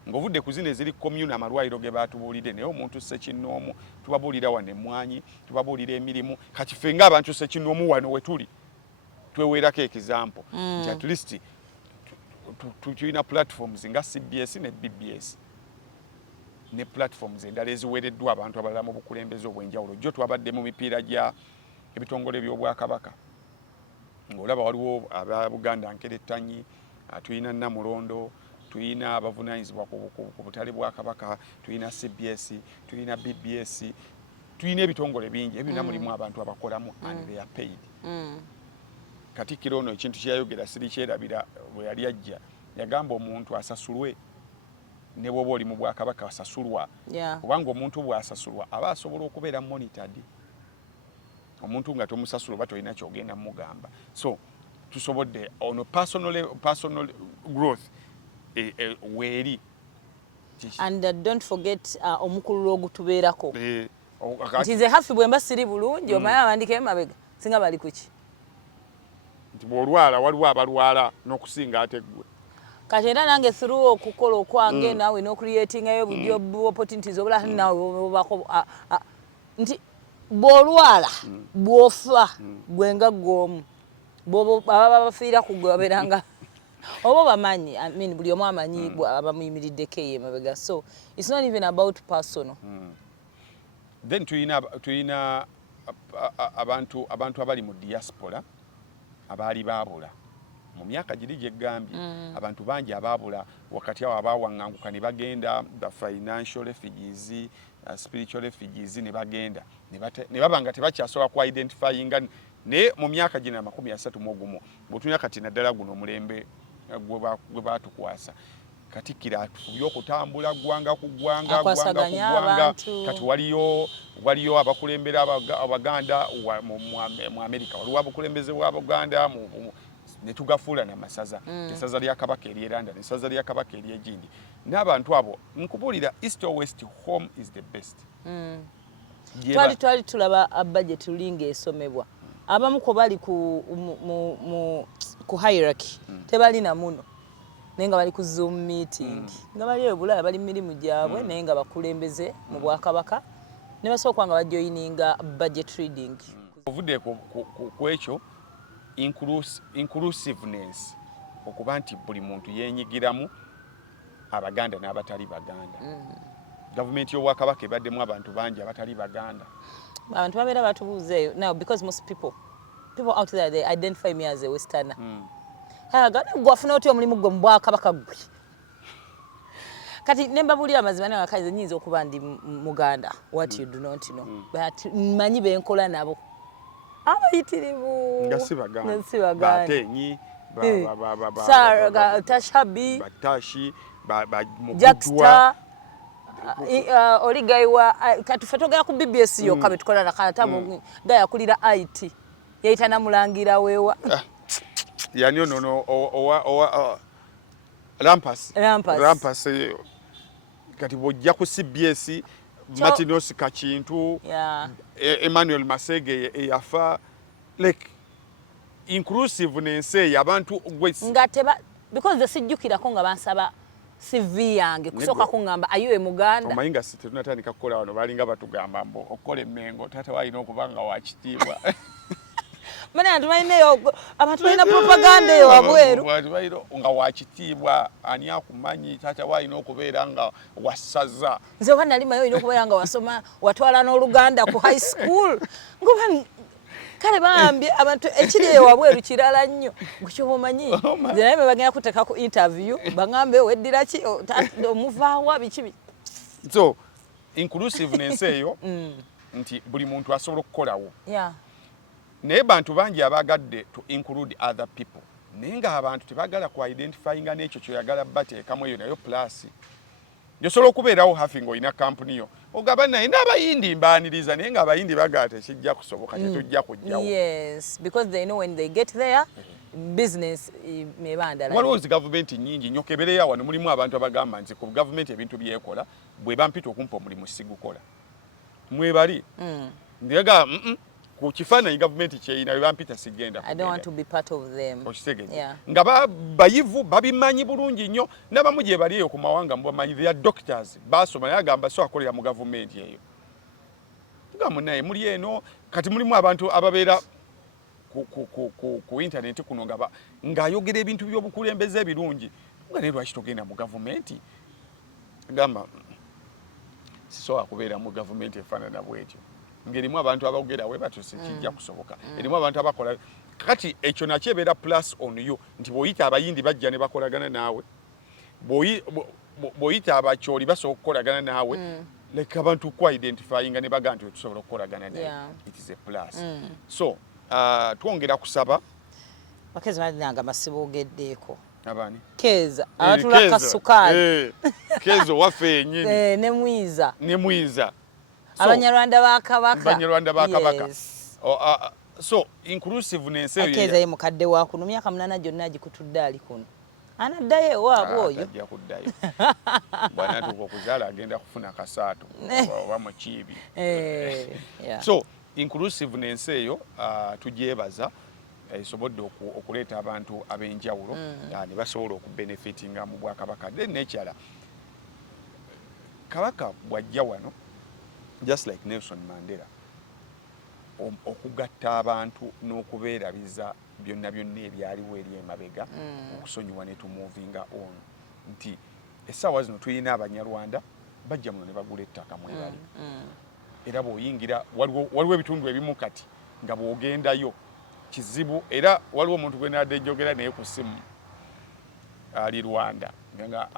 ng'ovudde ku zino eziri commune amalwaliro ge baatubuulidde naye omuntu ssekinnoomu tubabuulira wano emmwanyi tubabuulira emirimu kati ffe ng'abantu ssekinnoomu wano we tuli tweweerako ekizampo nti at least tulina platforms nga CBS ne BBS ne platforms endala eziweereddwa abantu abalala mu bukulembeze obw'enjawulo. Jjo twabadde mu mipiira gya ebitongole by'Obwakabaka ng'olaba waliwo aba Buganda Nkerettanyi, tulina Namulondo, tulina abavunaanyizibwa ku butale bwa Kabaka, tulina CBS, tulina BBS, tulina ebitongole bingi ebirina mulimu abantu abakolamu and they are paid. Katikkiro ono ekintu kyeyayogera siri kyerabira bwe yali ajja yagamba omuntu asasulwe ne bw'oba oli mu Bwakabaka asasulwa kubanga omuntu bw'asasulwa aba asobola okubeera monitored. Omuntu nga tomusasula oba tolina kyogenda mugamba. So tusobodde ono personal growth weeri. And don't forget omukulu ogutubeerako nti nze hafi bwe mba siri bulungi omaye abandika emabega singa bali kuki nti bw'olwala waliwo abalwala n'okusinga ate ggwe. Kati era nange through okukola okwange naawe n'ocreatingayo job opportunities obula naawe obako nti bw'olwala bw'ofa gwenga gwomu baba bafiira kugoberanga oba bamanyi buli omu amanyi abamuyimiriddeko eyo emabega. So it's not even about personal. Then tulina abantu abali mu diaspora abaali baabula mu myaka giri gy'eggambye. Abantu bangi abaabula wakati awo abaawaŋŋanguka ne bagenda the financial refugees, spiritual refugees ne bagenda ne baba nga tebakyasobola ku identifyinga naye mu myaka gino 31 bw'otunya kati naddala guno omulembe gwe baatukwasa Katikkiro atufubye okutambula ggwanga ku ggwanga kati waliyo abakulembera Abaganda mu Amerika, waliwo abakulembeze bw'Abaganda ne tugafuula n'amasaza, esaza lya Kabaka ery'Eranda n'esaza lya Kabaka ery'Egindi. N'abantu abo nkubuulira east or west, home is the best. Twali tulaba budget lulinga esomebwa abamu ko bali ku hierarchy tebali na muno naye nga bali ku Zoom meeting nga bali ebulaya bali mirimu gyabwe naye nga bakulembeze mu Bwakabaka ne basooka nga bajoyininga budget reading. Ovudde ku ekyo inclusiveness okuba nti buli muntu yenyigiramu Abaganda n'abatali Baganda. Gavumenti y'Obwakabaka ebaddemu abantu bangi abatali Baganda. Abantu babeera batubuuzeeyo now because most people out there they identify me as a Westerner. Gwafuna otya omulimu gwe mu Bwakabaka gwe kati ne mbabulira amazima n'akazi nyinza okuba ndi Muganda what you do not know but mmanyi benkola nabo abayitirivu nga si Baganda batenyi tashabi batashi Jacksta oligaiwa katufe togera ku BBS yokka betukola nakatamu gayakulira IT yayita namulangira wewa yani ono Rampas kati bojja ku CBS Martinos Kakintu Emmanuel Masege eyafa like inclusiveness abantu nga teba because the sijjukirako nga bansaba CV yange kusooka kungamba ayiwe Muganda omayinga si tunatandika kukola wano balinga batugamba mbo okola emmengo tata walina okubanga wakitiibwa mana abantu balina propaganda eyo wabweru nga wakitiibwa ani akumanyi tata walina okubeera nga wasaza nze oba nali mayo olina okubeera nga wasoma watwala n'Oluganda ku high school ngoba kale bambye abantu ekiri eyo wabweru kirala nnyo gukyoba omanyi nze naye bagenda kuteeka ku interview bagambe weddira ki omuvaawa biki so inclusiveness eyo nti buli muntu asobola okukolawo naye bantu bangi abagadde to include other people naye nga abantu tebagala ku identifyinga n'ekyo kyoyagala bateekamu eyo nayo plus yosobola okubeerawo hafi ng'olina kampuni yo ogaba naye n'abayindi mbaaniriza naye ng'abayindi bagala tekijja kusoboka tetujja kujjawo. Yes, because they know when they get there business mebandala waliwo gavumenti nnyingi nnyo kebereya wano mulimu abantu abagamba nti ku gavumenti ebintu byekola bwe bampita okumpa omulimu sigukola mwebali ndega ku kifaananyi gavumenti kyeyina bwe bampita sigenda I don't want to be part of them. Nga bayivu babimanyi bulungi nnyo n'abamu gye bali eyo ku mawanga mubamanyi they are doctors basoma naye agamba so akolera mu gavumenti eyo nga munaye muli eno kati mulimu abantu ababeera ku internet kuno ng'ayogera ebintu by'obukulembeze ebirungi nga ne lwaki togenda mu gavumenti gamba sisobola kubeera mu gavumenti efaanana bwetyo ng'erimu abantu abawogera we batyo sikijja kusoboka erimu abantu abakola kati ekyo nakyo ebeera plus on you nti bw'oyita abayindi bajja ne bakolagana naawe bw'oyita abakyoli basobola okukolagana naawe leka abantu ku-identifyinga ne baga nti tusobola okukolagana naye it is a plus so twongera kusaba bakezi balinanga masibogeddeeko abani Keza abatulaka sukaali Kezo waffe yenyini ne mwiza Abanyarwanda ba Kabaka so inclusiveness eyo Keza ye mukadde wa kuno myaka 8 gyonna agikutudde ali kuno anaddayo waabwe oyo ajja kuddayo bwana tuko kuzaala agenda kufuna kasaato oba mukiibi so inclusiveness eyo tugyebaza esobodde okuleeta abantu ab'enjawulo ne basobola okubenefitinga mu Bwakabaka then nekyala Kabaka bwajja wano just like Nelson Mandela okugatta abantu n'okubeerabiza byonna ebyaliwo eri emabega okusonyiwa ne tumuvinga on nti essaawa zino tulina Abanyarwanda bajja muno ne bagula ettaka mwe bali era bw'oyingira waliwo ebitundu ebimu kati nga bw'ogendayo kizibu era waliwo omuntu gwe nadde njogera naye ku ssimu ali Rwanda nga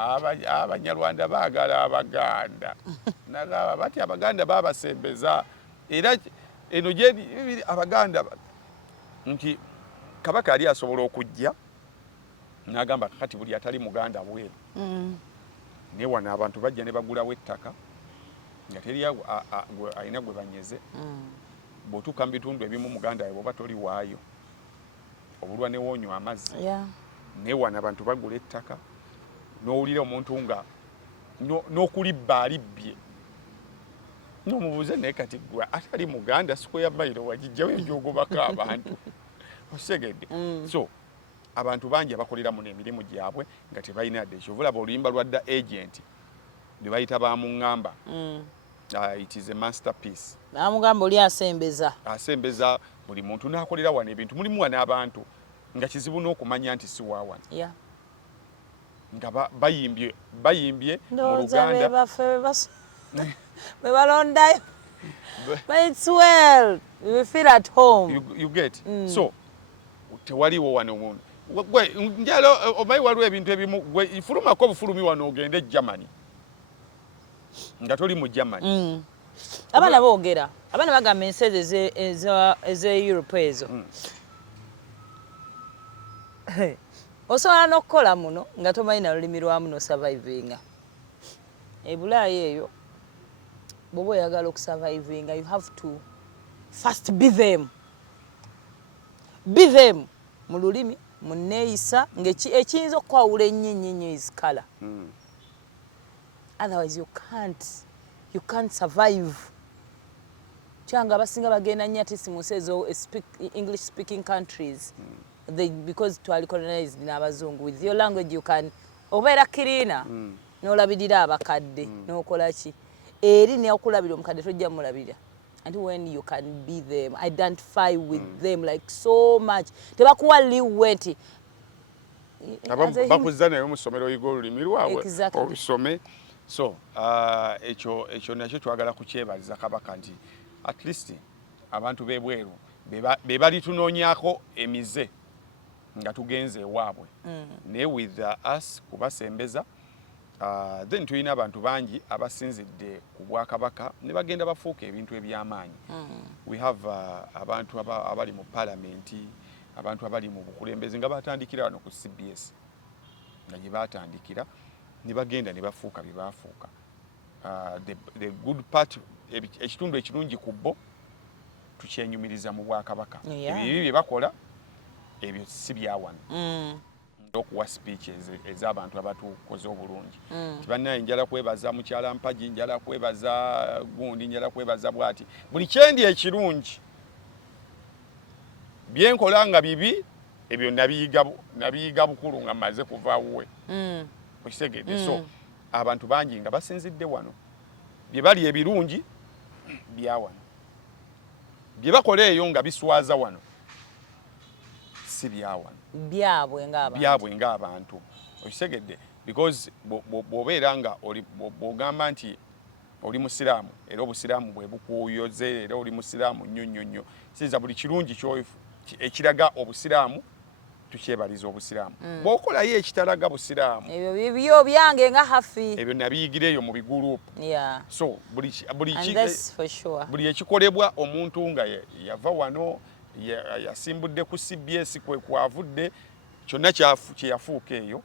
Abanyarwanda baagala Abaganda nagamba bati Abaganda babasembeza era eno gye Abaganda nti Kabaka ali asobola okujja n'agamba kati buli atali Muganda bweru naye wano abantu bajja ne bagulawo ettaka nga teri alina gwe banyeze bw'otuuka mu bitundu ebimu Muganda bw'oba toli waayo obulwa ne woonywa amazzi naye wano abantu bagula ettaka n'owulira omuntu nga n'okulibba alibbye n'omubuuze naye kati gwe atali Muganda Square Mile wagijjawo egyogobako abantu osegedde so abantu bangi abakoleramu n'emirimu gyabwe nga tebalina yadde ekyovulaba oluyimba lwa The Agent lwe bayita bamuŋŋamba it is a masterpiece amugamba oli asembeza buli muntu n'akolera wano ebintu mulimu wano abantu nga kizibu n'okumanya nti si waawana nga bayimbye mu Luganda bwe balondayo but it's well we feel at home you get so tewaliwo wano omuntu gwe njalo omayi waliwo ebintu ebimu gwe ifulumako obufulumi wano ogende Germany nga toli mu Germany abana boogera abana bagamba ensi eze Europe ezo osobola n'okukola muno nga tomanyi na lulimi lwamu n'osurvivinga ebulaayi eyo bw'oba oyagala okusurvivinga you have to first be them mu lulimi mu nneeyisa ng'ekiyinza okwawula ennyo is color otherwise you can't survive kyanga abasinga bagenda nnyo ate si mu nsi ezo English speaking countries because twali colonized n'abazungu with your language you can obeera kirina n'olabirira abakadde n'okola ki eri n'okulabira omukadde tojja mulabira and when you can be them identify with them like so much tebakuwa liwe nti bakuzza naye mu ssomero oyiga olulimi lwabwe olusome so ekyo nakyo twagala kukyebaza Kabaka nti at least abantu b'ebweru be balitunoonyako emize nga tugenze ewaabwe naye with us kubasembeza then tulina abantu bangi abasinzidde ku Bwakabaka ne bagenda bafuuka ebintu eby'amaanyi we have abantu abali mu palamenti abantu abali mu bukulembeze nga batandikira wano ku CBS nga gye batandikira ne bagenda ne bafuuka bye baafuuka the good part ekitundu ekirungi ku bo tukyenyumiriza mu Bwakabaka ebibi bye bakola ebyo si byawano okuwa speeches ez'abantu abatukoze obulungi tibannaye njala kwebaza mukyala Mpagi njala kwebaza gundi njala kwebaza bwati buli kyendi ekirungi byenkola nga bibi ebyo nabiyiga bukulu nga maze kuvaawe okisegedde so abantu bangi nga basinzidde wano bye bali ebirungi byawano bye bakola eyo nga biswaza wano si byawano byabwe ng'abantu okisegedde because bw'obeera nga bw'ogamba nti oli musiraamu era obusiraamu bwe bukuyoze era oli musiraamu nnyo sinza buli kirungi ekiraga obusiraamu tukyebaliza obusiraamu bw'okolayo ekitalaga busiraamu ebyo bibyo byange nga hafi ebyo nabiyigireeyo mu bigurupu so buli ekikolebwa omuntu nga yava wano yasimbudde ku CBS kwe kwavudde kyonna kyeyafuuka eyo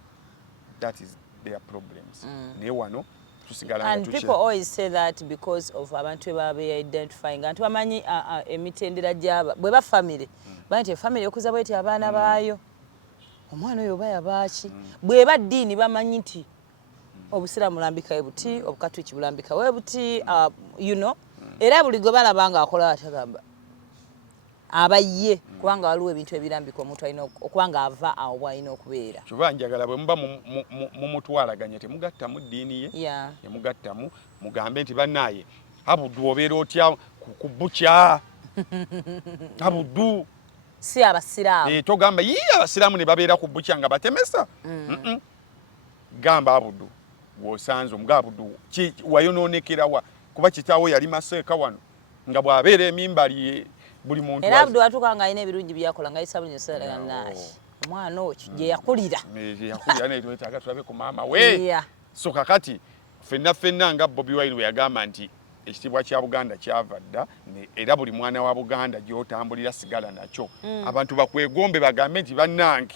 that is their problems naye wano and people always say that because of abantu baba identifying abantu bamanyi emitendera gyaba bwe ba family banti family okuza bweti abaana baayo omwana oyo baya baaki bwe ba ddiini bamanyi nti obusiraamu bulambika ebuti obukatoliki bulambika webuti you know era buli gwe balaba nga akola atagamba abaye kubanga waliwo ebintu ebirambika omuntu alina okubanga ava awo bwalina okubeera kyova njagala bwe muba mumutwalaganya temugattamu ddiini ye yemugattamu mugambe nti bannaaye Abudu obeera otya ku bukya Abudu si abasiraamu togamba abasiraamu ne babeera ku bukya nga batemesa gamba Abudu bw'osanze omuga Abudu wayonoonekerawa kuba kitaawo yali maseeka wano nga bw'abeera emimbali buli muntu era Abudu watuuka nga alina ebirungi byakola nga yisa bulungi Naashi omwana okyo gye yakulira netwetaaga tulabe ku maama we so kakati ffenna nga Bobi Wine bwe yagamba nti ekitiibwa kya Buganda kyava dda era buli mwana wa Buganda gy'otambulira sigala nakyo abantu bakwegombe bagambe nti bannange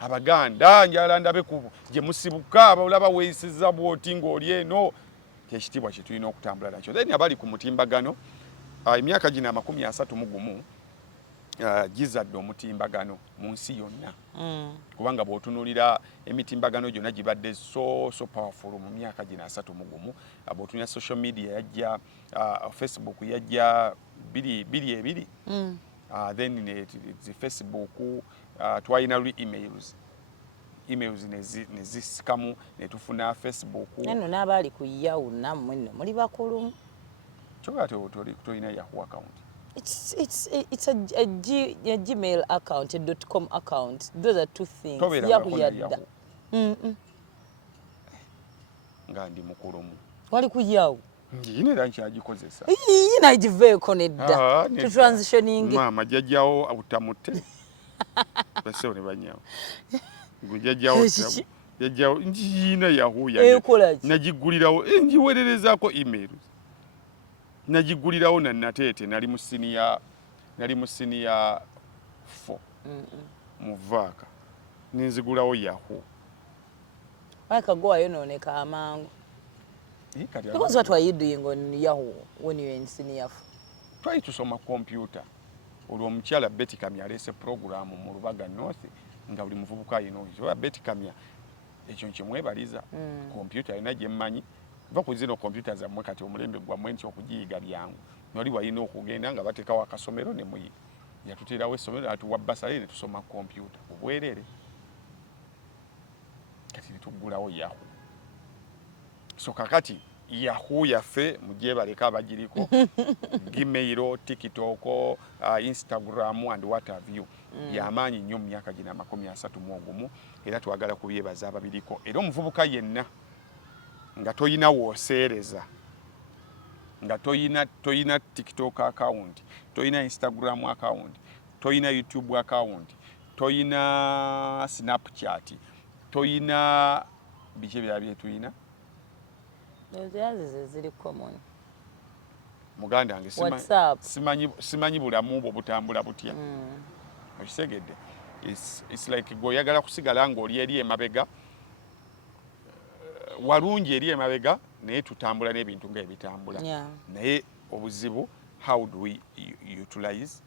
Abaganda njala ndabe gye musibuka abalaba weeyisiza bwoti ng'oli eno kyekitiibwa kye tulina okutambula nakyo then abali ku mutimbagano emyaka gino 31 gizadde omutimbagano mu nsi yonna kubanga bw'otunuulira emitimbagano gyonna gibadde so powerful mu myaka gino 31 bw'otunuulira social media yajja Facebook yajja biri then Facebook twalina emails nezisikamu netufuna Facebook nno n'abaali ku Yahoo nammwe nno muli bakulu kyobala tolina Yahoo account. It's a Gmail account, a .com account. Those are two things. Yahoo yadda. Nga ndi mukulumu. Wali ku Yahoo. Njine era nkyagikozesa. Nagiveeko nedda. To transitioning. Mama jjajjawo awutamutte. Basewo ne banyawo. Gujjajjawo jjajjawo njina Yahoo yange. Nagigulirawo njiweererezaako emails. Nagigulirawo na nateete nali mu senior 4 mu vaaka nenzigulawo Yahoo. Waka go ayonooneka amangu. Because what were you doing on Yahoo when you were in senior 4? Twali tusoma computer. Olwo omukyala Betty Kamya alese program mu Lubaga North nga buli muvubuka ayina Betty Kamya ekyo kyemwebaliza computer alina gye mmanyi ku zino computer zammwe kati omulembe gwammwe nti okugiyiga byangu noli walina okugenda nga bateekawo akasomero ne muyiga yatuteerawo essomero atuwa basale ne tusoma computer obwerere kati netuggulawo Yahoo. So kakati Yahoo yaffe mugyebaleka abagiriko Gmail, TikTok, Instagram and what have you byamaanyi nnyo mu myaka gino 31 era twagala kubyebaza ababiriko era omuvubuka yenna nga toyina wooseereza nga toyina TikTok account, toyina Instagram account, toyina YouTube account, toyina Snapchat, toyina biki ebirala bye tuyina ziri common. Muganda wange simanyi bulamu bwo butambula butya okisegedde it's like gweoyagala kusigala ng'oli eri emabega walungi eri emabega naye tutambula n'ebintu nga ebitambula naye obuzibu how do we utilize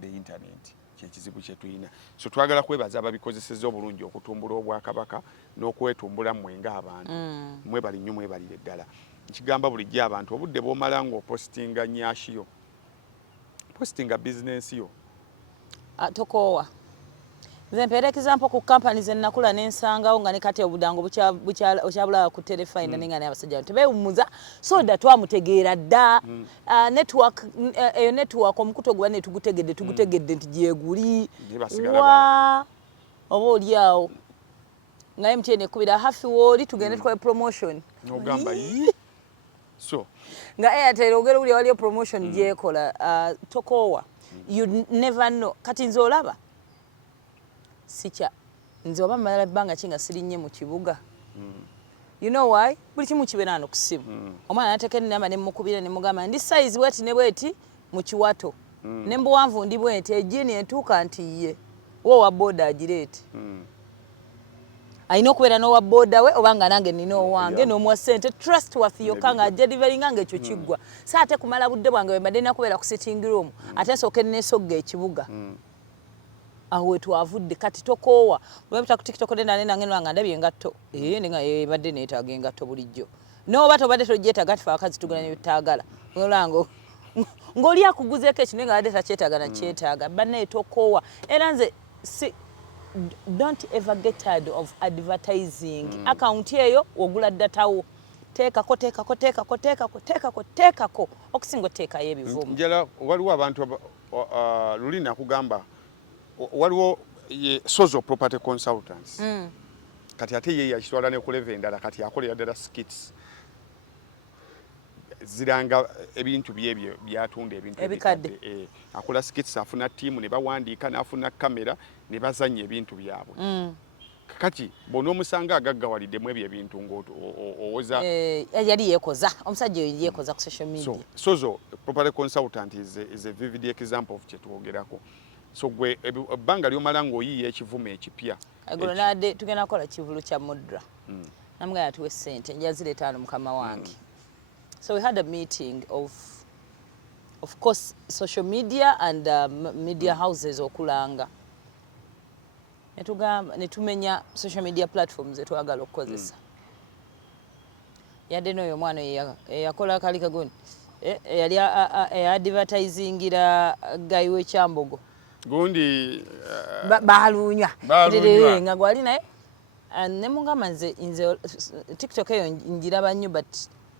the internet kyekizibu kye tuyina so twagala kwebaza ababikozeseza obulungi okutumbula obwakabaka n'okwetumbula mmwe ng'abantu mwebali nnyo mwebalire ddala nkigamba bulijjo abantu obudde bw'omala ng'opostinga nyaashiyo postinga bizinensi yo tokoowa nze mpeera example ku company ze nnakula n'ensangawo nga ne kati obudango bukyabulaba ku telefayina nenga n'abasajja tebeewummuza soda twamutegeera dda eyo network omukutu oguba ne tugutegedde nti gyeguli wa oba oli awo nga MTN ekkubira hafi wooli tugende tukole promotion ogamba so nga Airtel ogera uli waliyo promotion gyekola tokoowa you never know kati nze olaba sicha nze oba malala bbanga kinga sirinnye mu kibuga you know why buli kimu kibeera no kusimu omwana nateka ennamba ne mukubira ne mugamba ndi size bweti ne bweti mu kiwato ne mbuwanvu ndi bweti ejini entuuka nti ye wo wa boda agireete ayina okubeera n'owa boda we obanga nange nina owange n'omuwa ssente trust worth yokka nga ajja deliveringa nga ekyo kiggwa so ate kumala budde bwange bwe mbadde nakubeera ku sitting room ate nsooke neesogga ekibuga aho wetwavudde kati tokoowa bwebita ku tiktok nange nga ndabye engatto nga ebadde neetaaga engatto bulijjo n'oba tobadde togyetaaga tife abakazi tugulanya byetutaagala olango ng'oli akuguzeeko ekino nga badde takyetaaga nakyetaaga bannaye tokoowa era nze don't ever get tired of advertising account eyo ogula datawo teekako okusinga oteekayo ebivumu njala waliwo abantu luli nakugamba waliwo ye Sozo Property Consultants kati ate ye yakitwala ne kuleva endala kati akolera ddala skits ziranga ebintu byebyo byatunda ebintu ebikadde akola skits afuna tiimu ne bawandiika n'afuna kamera ne bazanya ebintu byabwe kati bona omusanga agaggawaliddemu ebyo ebintu ng'owoza yali yeekoza omusajja oyo yeekoza ku social media Sozo Property Consultant is a vivid example of kyetwogerako so gwe ebbanga lyomala ng'oyiiya ekivumo ekipya eggulo nadde tugenda kukola kivulu kya mudra namugaya atuwe ssente njazireeta ano mukama wange so we had a meeting of course social media and media houses okulanga netumenya social media platforms zetwagala okukozesa yadde n'oyo omwana eyakola kali kagoni yali advertisingira gayi w'ekyambogo gundi baluunywa nga gwali naye ne mugamba nze tiktok eyo njiraba nnyo but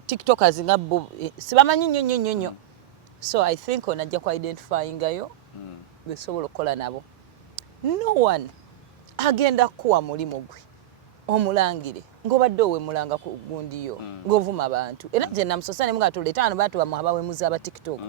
tiktokers nga bo sibamanyi nnyo so I think onajja ku identifyingayo besobola okukola nabo no one agenda kuwa mulimu gwe omulangire ng'obadde owemulanga ku gundiyo ng'ovuma abantu era gye namusosa ne muga tuleeta ano bantu bawemuza aba tiktok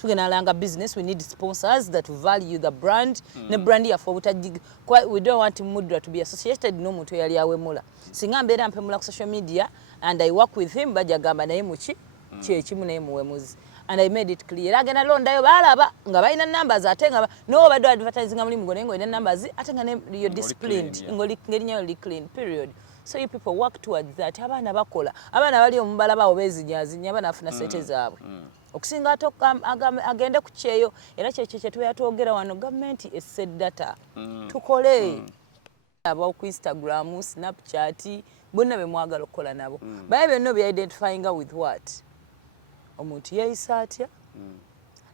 tugenda alanga business we need sponsors that value the brand ne brand yaffe obutagiga we don't want mudra to be associated n'omuntu eyali awemula singa mbeera mpemula ku social media and I work with him bajagamba naye muki kyekimu naye muwemuzi and I made it clear agenda londayo balaba nga balina numbers ate nga n'obadde advertising mulimu gwo naye ng'olina numbers ate nga you're disciplined ng'erinnya clean period so you people work towards that abaana bakola abaana bali omubalaba abo beezinyazinya banafuna sente zaabwe okusinga ate agende ku kyeyo era kyekyo kyetweyatwogera wano gavumenti esse data tukole aba ku Instagram Snapchat bonna be mwagala okukola nabo baye byonna bya-identifyinga with what omuntu yeeyisa atya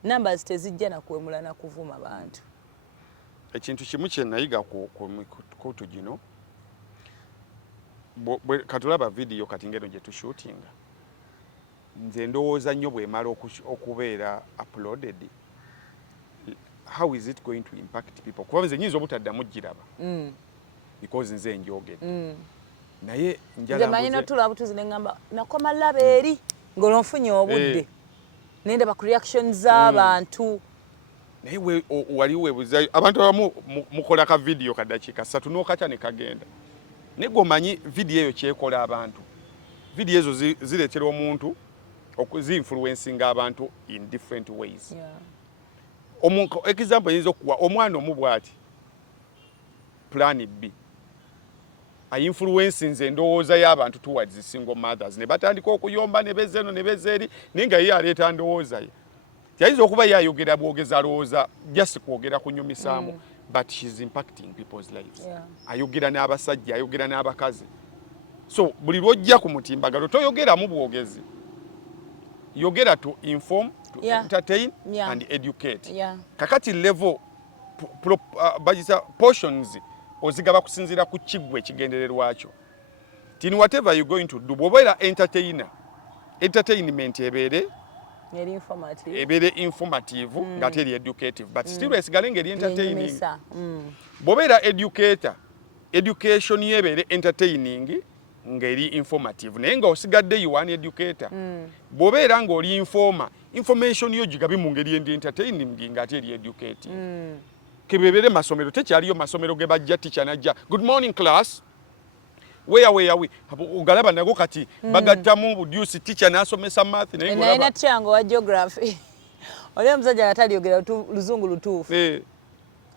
numbers tezijja nakuwemula nakuvuma bantu ekintu kimu kye nayiga ku mikutu gino katulaba vidiyo kati ngeno gye tushootinga nze ndowooza nnyo bw'emala okubeera uploaded how is it going to impact people kuba nze nyinza obutaddamu giraba because nze njogedde naye njamanyi notula butuzi neŋŋamba nakoma laba eri ng'olonfunye obudde nendaba ku reactions z'abantu naye wali weebuzayo abantu abamu mukola ka vidiyo kaddakiika 3 n'okatya ne kagenda naye gwomanyi vidiyo eyo kyekola abantu vidiyo ezo zireetera omuntu okuzi-influencinga abantu in different ways example yinza okuwa omwana omu bw'ati plan B influencinze endowooza y'abantu towards single mothers ne batandika okuyomba ne bezeno ne bezeri ninga ye aleeta ndowooza ye yayinza okuba yayogera bwogeza alowooza just kwogera kunyumisaamu but she's impacting people's lives ayogera n'abasajja ayogera n'abakazi so buli lwojja ku mutimbagalo toyogeramu bwogezi yogera to inform to entertain and educate kakati level bagisa portions ozigaba kusinzira ku kiggwe ekigendererwakyo. Tini whatever you going to do bw'obeera entertainment ebeere informative ng'ate eri educative but still esigale ng'eri entertaining. Bw'obeera education yebeere entertaining ng'eri informative naye nga osigadde you one educator. Bw'obeera ng'oli information yo gigabe mu ngeri endi entertaining ng'ate eri educating. Kebebere masomero tekyaliyo masomero ge bajja teacher najja good morning class where are we ugalaba nago kati bagattamu budusi teacher nasomesa math naye ngolaba na chango wa geography ole mzaja atali yogera luzungu lutufu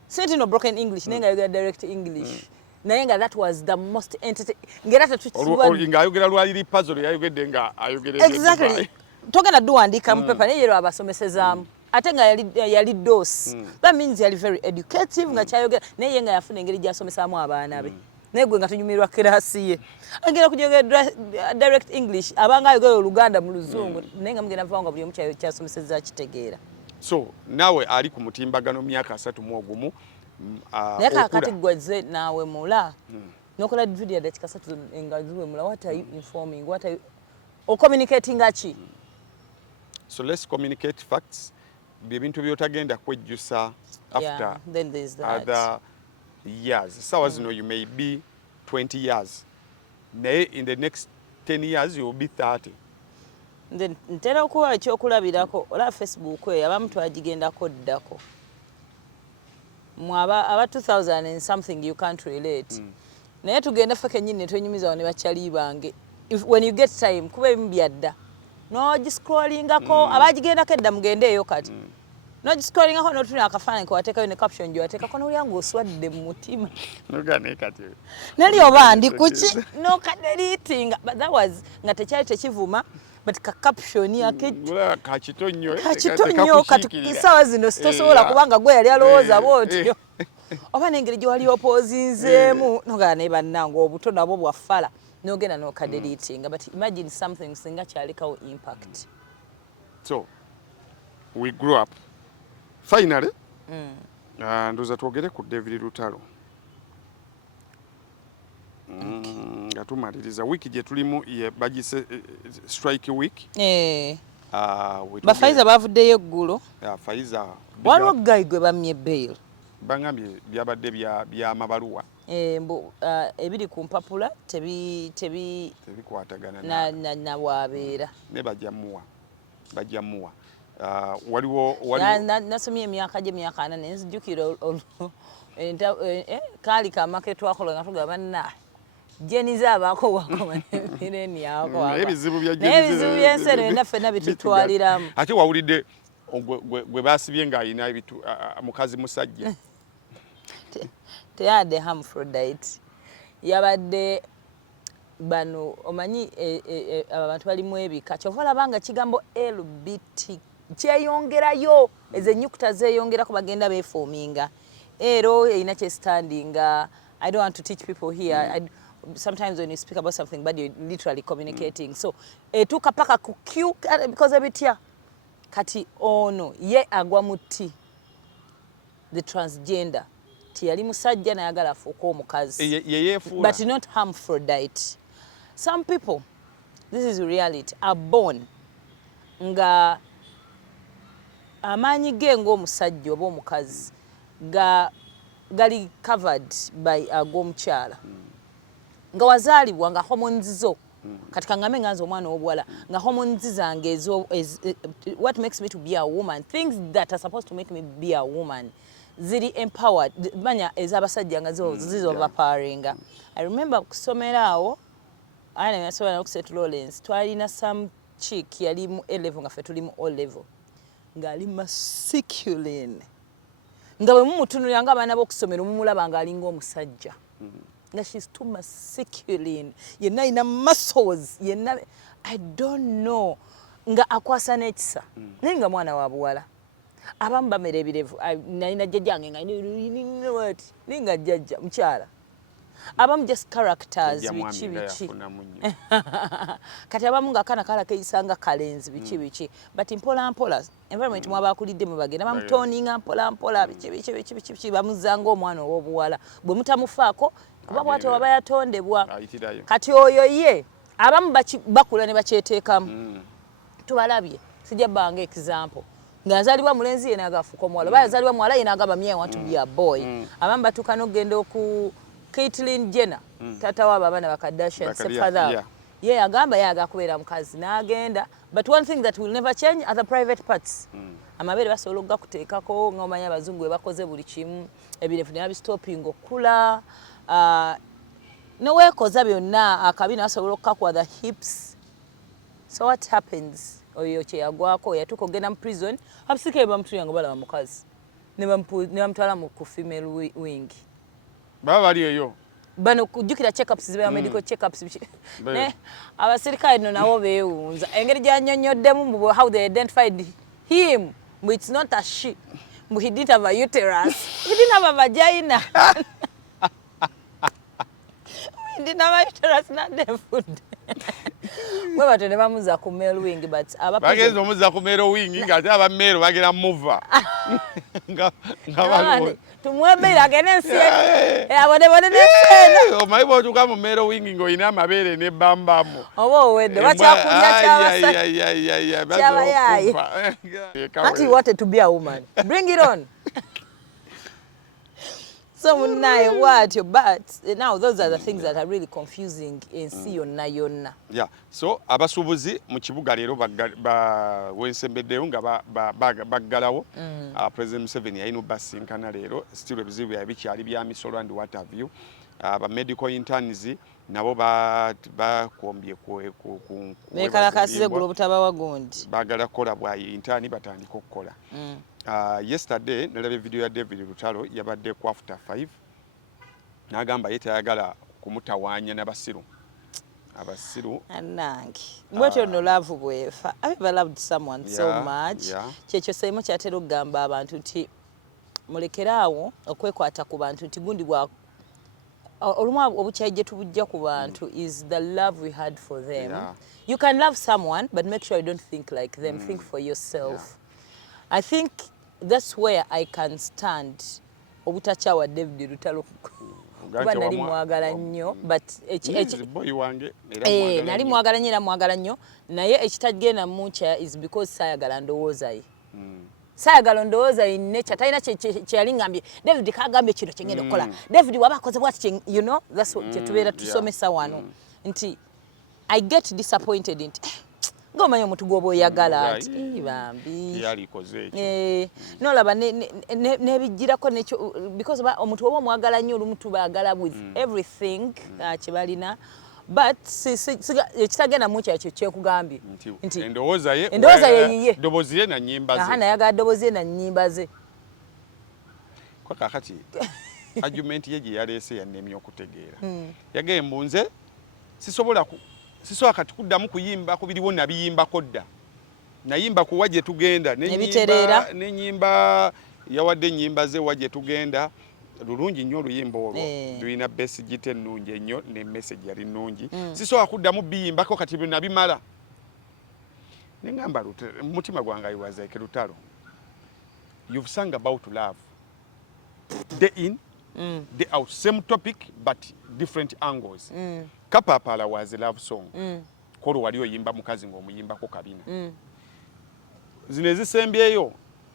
sent no broken english nenga yogera direct english naye nga that was the most entertaining ngera tatuchiwa nga yogera lwali puzzle yayogedde nga ayogere exactly togenda duandika mpepa naye yero abasomesezamu ate nga yali dose that means yali very educative nga kyayogera naye nga yafuna engeri gyasomesaamu abaana be naye gwe nga tunyumirwa kirasi ye agenda kujogera direct english abanga ayogera oluganda mu luzungu naye nga mugenda vanga buli omu kyasomeseza kitegeera. So nawe ali ku mutimbagano myaka 3 mu ogumu naye kakati gwazze nawe mula nokola video dakika 3 engaziwe mula what are you informing what are you communicating achi. So let's communicate facts. Bintu byotagenda kwejjusa after then there's that. Other years. So as you know, you may be 20 years. In the next 10 years, you will be 30. Then ntera okuwa ekyokulabirako ola Facebook abamu twagigendako ddako. Aba 2000 and something you can't relate. Naye tugenda ffe kennyini twenyumiza ne bakyali bange. When you get time kuba ebimu byadda. No scrollingako abagigendako edda mugendeeyo kati. No scrollingako n'otuna akafaananyi kewateekayo ne caption gyewateekako n'olyango oswadde mu mutima. Nogane kati. Nali oba ndi kuki no kadeliting but that was nga tekyali tekivuma but ka caption yake kakitonyo kati sawa zino sitosobola kubanga gwe yali alowooza bwotyo oba n'engeri gye wali opozinzeemu nogane bannange obuto nabwo bwaffala nogenda n'okadeliting but imagine something singa kyalikawo impact. So we grew up finally ndoza twogere ku David Lutalo nga tumaliriza wiki gye tulimu ye bagise strike week bafaiza bavuddeyo eggulo faiza waliwo gayi gwe bamye bail bangambye byabadde bya mabaluwa ebiri ku mpapula tebikwatagana na wabeera ne bajjamuwa waliwo nasomye emyaka 4 nzijukira kaali kamake twakola nga tugamba na jeniza abako wakoma mireni yako ebizibu by'ensene naffe nabitutwaliramu ate wawulidde gwe basibye ng'alina ebitu mukazi musajja teyadde Hermaphrodite yabadde bano omanyi abantu balimu ebika kyova olabanga kigambo LBT kyeyongerayo ezenyukuta zeeyongerako bagenda beefoominga ero erina kyestandinga. I don't want to teach people here. Sometimes when you speak about something but you're literally communicating so etuuka paka ku Q because ebitya kati ono ye agwa muti the transgender tiyali musajja nayagala afuuka omukazi but not Hermaphrodite. Some people, this is reality, are born nga amaanyi ge ng'omusajja oba omukazi gali covered by ag'omukyala nga wazaalibwa nga hormones zo kati kangambe nganze omwana w'obuwala nga hormones zange what makes me to be a woman, things that are supposed to make me be a woman ziri empowered manya ez'abasajja nga zizo baparinga. I remember kusomera awo ana nasomera na St. Lawrence twalina some chick yali mu A level nga fe tuli mu O level ngali masculine nga bwe mumutunulira nga abaana b'okusomera mumulaba nga alinga omusajja nga she's too masculine yenna ina muscles yenna I don't know nga akwasa n'ekisa naye nga mwana wa buwala abamu bamera ebirevu nalina jjajjange nga ninga jjajja mukyala abamu just characters bichi kati abamu nga kana kala keisanga kalenzi bichi but mpola mpola environment mwabakulidde mu bagenda bamutoninga mpola bichi bamuzanga omwana owobuwala bwe mutamufaako kuba bwate waba yatondebwa kati oyo ye abamu bakula ne bakyeteekamu tubalabye sijja banga example ngazaliwa mulenzi yena agafuka omwala bayazaliwa mwala yena agamba me I want to be a boy abamu batuuka n'ogenda ku Caitlyn Jenner tata wa baba na Kardashian stepfather ye agamba ye agakubeera mukazi n'agenda but one thing that will never change are the private parts amabere basobola okugakuteekako ng'omanya abazungu we bakoze buli kimu ebirefu ne babistoping okula noweekoza byonna akabina basobola okukakwa the hips so what happens oyo kyeyagwako yatuuka ogenda mu prison abasirikale bamutulira nga balaba mukazi ne bamutwala ku female wing baba bali eyo bano kujjukira check-ups ziba medical check-ups ne abasirikale no nawo beewunza engeri gyanyonnyoddemu how they identified him but it's not a she but he didn't have a uterus he didn't have a vagina he didn't have a uterus not the food mwe batone bamuza ku male wing but bageze omuza ku male wing ngate aba male bagera muva nga balo tumwebera agene nsi abone nesena omaibo tuka mu male wing ngo ina amabere ne bambamo obo wedde bakyakulya kyabasa That he wanted to be a woman. Bring it on. So what? But now those are the things that are really confusing in Yonna Yonna. Yeah. So abasubuzi mu kibuga lero wensembeddeyo nga baggalawo President Museveni yalina basinkana lero still ebizibu yabikyali bya misolo and what have you. Ba medical interns nabo bakombye ku bekalakasize gulo butabawa gundi bagala kola bwa intern batandika okukola. Yesterday nalaba video ya David Lutalo yabadde ku after 5 nagamba yetayagala kumutawanya n'abasiru anangi mwetyo no love bwefa I have loved someone so much kyekyo sayimo kyatera okugamba abantu nti mulekerawo okwekwata ku bantu nti gundi bwa olumwa obukyajje tubujja ku bantu is the love we had for them. You can love someone but make sure you don't think like them. Think for yourself. I think that's where I can stand obutachawa David Lutalo kuba nali mwagala nnyo but boy wange nali mwagala nnyo mwagala nnyo naye ekitagenda mucha is because sayagala ndowooza ye sayagala ndowooza in nature talina kyeyalingambye David kagambye kino kyengenda okukola David wabakoze bwati you know that's what tubeera tusomesa wano nti I get disappointed nti ngomanya omuntu gwoba oyagala ati bambi yalikoze nolaba nebijjirako nekyo because omuntu oba omwagala nnyo olumuntu baagala with everything kyebalina but ekitagenda mucha ekyo kyekugambye nti endowooza ye yiye dobozi ye na nnyimba ze nayagala dobozi ye na nnyimba ze kwa kakati argument ye gye yaleese yannemye okutegeera yagembu nze sisobola kati kuddamu kuyimba ku biriwo nabiyimbako dda nayimba ku wajje tugenda n'ennyimba yawadde ennyimba ze wajje tugenda lulungi nnyo oluyimba olwo lulina besigite ennungi ennyo ne message yali nnungi sisobola kuddamu biyimbako kati bwe nabimala nengamba mutima gwange ayiwazaike Lutalo you've sung about love day in day out same topic but different angles Kapapala was a love song kolo wali oyimba mukazi ng'omuyimbako kabina zino ezisembyeyo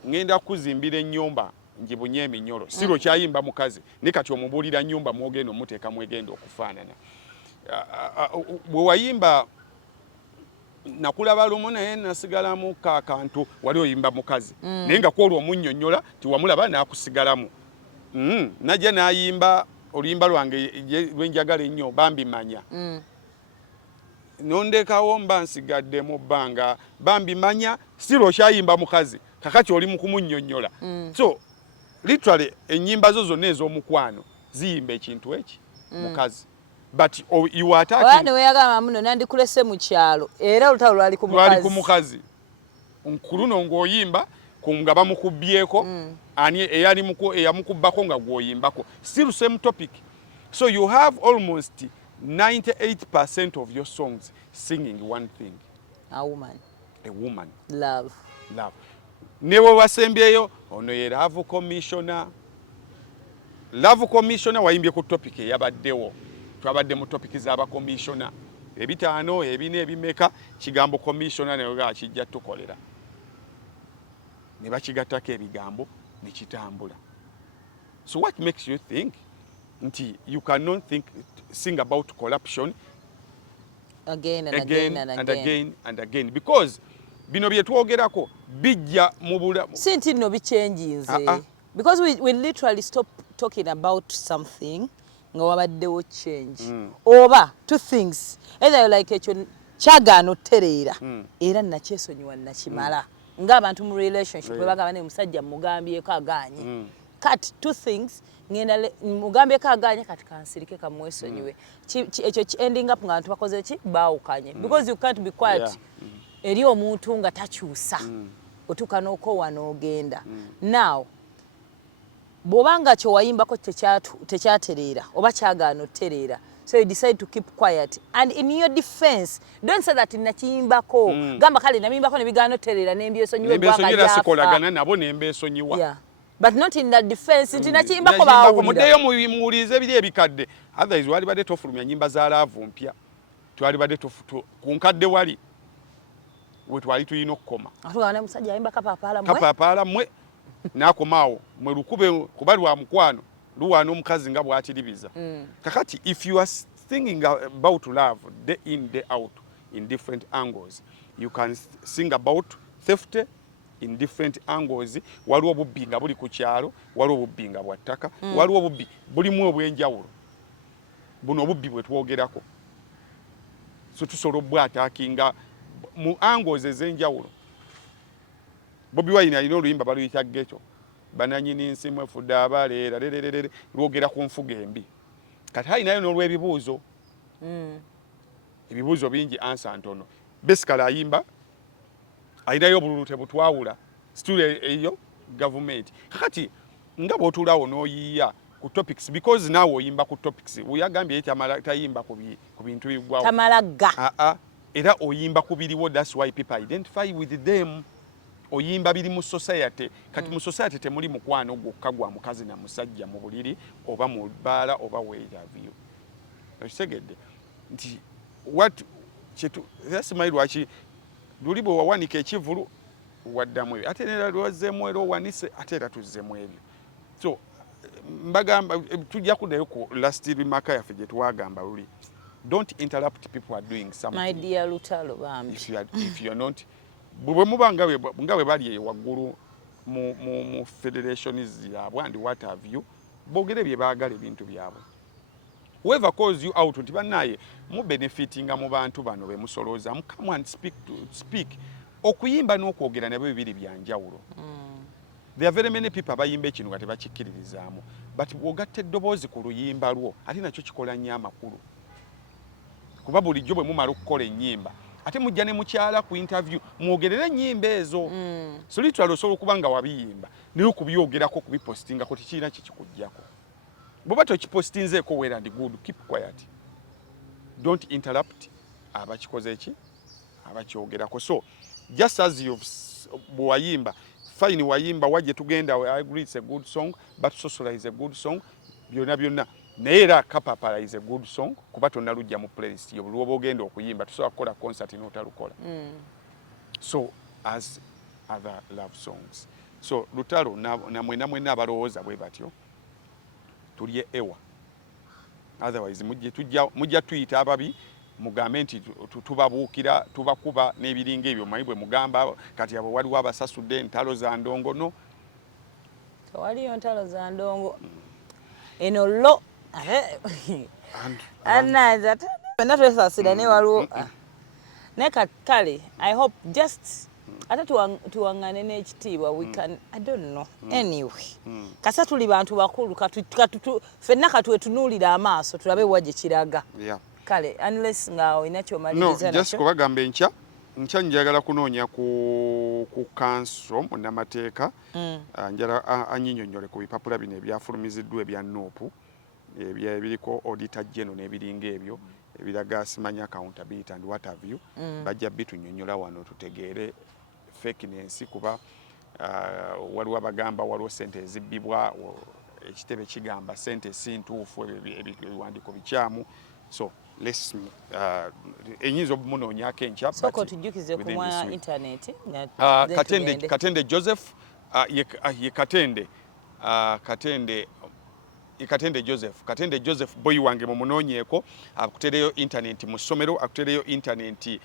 ngenda kuzimbira ennyumba njibunye eminyolo siro kyayimba mukazi ne kati omubulira nnyumba mwogenda omuteeka mwegenda okufaanana bwe wayimba nakulaba lumu naye nasigalamu kakantu wali oyimba mukazi naye nga kwolwo omunnyonnyola tiwamulaba n'akusigalamu najja n'ayimba oluyimba lwange lwenjagala ennyo bambimanya nondekawo mba nsigadde mu bbanga bambimanya siro okyayimba mukazi kakati oli mu kumunnyonnyola so literally ennyimba zo zonna ez'omukwano ziyimba ekintu eki mukazi but you are attacking weyagamba muno nandikulese mu kyalo era Lutalo lwali ku mukazi nkuluno ng'oyimba nga bamukubyeko ani eyamukubbako nga gwoyimbako still same topic So you have almost 98% of your songs singing one thing. A woman. A woman. Love. Love. Newe wasembyeyo ono ye love commissioner. Love commissioner wayimbye ku topic eyabaddewo. Twabadde mu topic z'aba commissioner. Ebitaano ebine ebimeka kigambo commissioner nayo ga kijja tukolera. Ne bakigattako ebigambo ne kitambula. So what makes you think nti you cannot sing about corruption Again and again because bino bye twogerako bijja mu bulamu. Sinti no bichenjinze. Because we literally stop talking about something nga wabaddewo change. Oba two things. Either you like ekyo kyagaano tereera era nakyesonyiwa nakimala. Ng'abantu mu relationship bagamba ne musajja mugambyeko aganye. Cut two things ngenda mugambyeko aganye kati kansirike kamwesonyiwe. Ekyo ending up nga bantu bakoze ki baawukanye. Because you can't be quiet. Eri omuntu nga takyusa. Otuuka n'okoowa n'ogenda. Now bw'obanga kyo wayimbako tekyatereera oba kyagaana otereera, so you decide to keep quiet, and in your defense don't say that nakiyimbako gamba kale nabiyimbako ne bigaana otereera nembyesonyiwe gwanga sikolagana nabo nembesonyiwa. Yeah, but not in that defense nti nakiyimbako baawulira. Muddeyo muwulize biri ebikadde. Otherwise wali badde tofulumya nyimba za laavu mpya, twali badde ku nkadde wali we twali tulina okukoma. Atugana musajja ayimba kapapaala mwe nakomaawo mwe lukube kuba lwa mukwano luwaana omukazi nga bw'atiribiza. Kakati if you are singing about love day in day out in different angles, you can sing about theft in different angles. Waliwo obubbi nga buli ku kyalo, waliwo obubbi nga bwa ttaka, waliwo obubbi bulimu obwenjawulo. Buno obubbi bwe twogerako, so tusobola obwataakinga mu angles ez'enjawulo. Bobi Wine alina oluyimba baluyita ghetto. Bananyini nsi mwefudde abaleera lererere lwogera ku nfuga embi. Kati alinayo n'olw'ebibuuzo. Ebibuuzo bingi ansa ntono. Basically ayimba alinayo obululu tebutwawula still eyo government. Kati nga bw'otuulawo n'oyiiya ku topics because naawe oyimba ku topics. Uyagambye tayimba ku bintu bigwawo. Tamalaga. Era oyimba ku biriwo, that's why people identify with them. Oyimba biri mu society. Kati mu society temuli mukwano gwokka gwa mukazi na musajja mu buliri oba mu bbaala oba weeyavyo. Okitegedde nti what kitu yasimayi lwaki luli bwe wawanika ekivulu waddamu ebyo ate nera lwazzeemu era owanise ate era tuzzeemu ebyo. So mbagamba tujja kuddayo ku last remark yaffe gye twagamba luli, don't interrupt people are doing something. My dear Lutalo bambi. If you are not bwe muba nga bwe bali eyo waggulu mu federations yaabwe and what have you, boogere bye baagala ebintu byabwe. Whoever calls you out nti bannaye mu benefitinga mu bantu bano be musoloozamu, come and speak. Okuyimba n'okwogera nabyo bibiri bya njawulo. There are very many people abayimba ekintu nga tebakikkiririzaamu, but bw'ogatta eddoboozi ku luyimba lwo ate nakyo kikola nnyo amakulu. Kuba bulijjo bwe mumala okukola ennyimba ate mujja ne mukyala ku interview mwogerere ennyimba ezo. So literally osobola okuba nga wabiyimba naye okubyogerako kubipostingako tekiina kikikuggyako. Bw'oba tokipostinzeeko well and good, keep quiet. Don't interrupt abakikoze eki abakyogerako. So just as bw'wayimba fine, wayimba wajje tugenda, I agree it's a good song, but Sosola is a good song, byonna naye era Kapapala is a good song kuba tonnalujja mu playlist yo buli oba ogenda okuyimba tusobola kukola concert n'otalukola. So as other love songs. So Lutalo na mwena abalowooza bwe batyo tulye ewa, otherwise mujja tuyita ababi mugambe nti tubabuukira tubakuba n'ebiringa ebyo manyi bwe mugamba kati abo waliwo abasasudde entalo za ndongo. No, tewaliyo ntalo za ndongo eno lo anaza tena twesasira ne waliwo ne kale. I hope just ate tuwangane n'ekitiibwa we can, I don't know, anyway kasa tuli bantu bakulu fenna katwetunuulira amaaso tulabe wajje kiraga. Kale unless nga olina kyomaliriza nakyo. Just kubagamba enkya njagala kunoonya ku kanso munnamateeka njala anyinyonnyole ku bipapula bino ebyafulumiziddwa ebya Nuupu ebiriko auditor general n'ebiringa ebyo ebiraga simanyi accountability and what have you bajja bitunyonnyola wano tutegeere fakeness kuba waliwo abagamba waliwo sente ezibbibwa ekitebe kigamba sente si ntuufu ebiwandiiko bikyamu so let's enyinza obumunonyako enkya soko tujjukize ku mwa internet Katende Joseph ye Katende Joseph boy wange mumunonyeko akutereyo internet mu ssomero akutereyo internet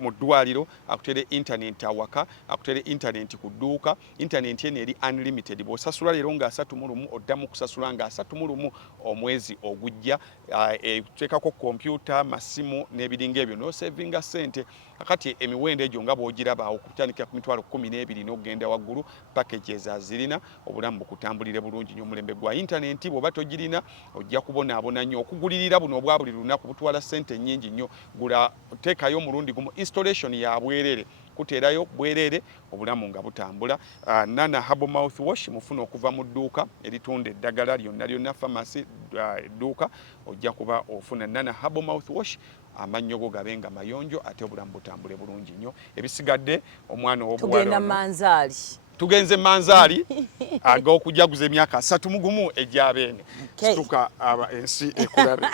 mu ddwaliro akutere internet awaka akutere internet ku dduuka internet ene eri unlimited bw'osasula leero nga 31 oddamu kusasula nga 31 omwezi ogujja eteekako kompyuta masimu n'ebiringa ebyo no savinga sente akati emiwendo egyo nga bw'ogiraba okutandikira ku mitwalo 12 n'okugenda waggulu packages azirina obulamu bukutambulire bulungi nnyo omulembe gwa internet bw'oba togirina ojja kubonaabona nnyo okugulirira buno obwa buli lunaku butwala sente nnyingi nnyo gula teekayo omulundi gumu installation ya bwerere kuteerayo bwerere obulamu nga butambula. Nana Herbal Mouthwash mufuna okuva mu dduuka eritunda eddagala lyonna pharmacy edduuka ojja kuba ofuna Nana Herbal Mouthwash amannyo go gabenga mayonjo ate obulamu butambule bulungi nnyo. Ebisigadde omwana w'obuwala tugenze manzaali ag'okujaguza emyaka 3 ejjabeene situka ensi ekulabe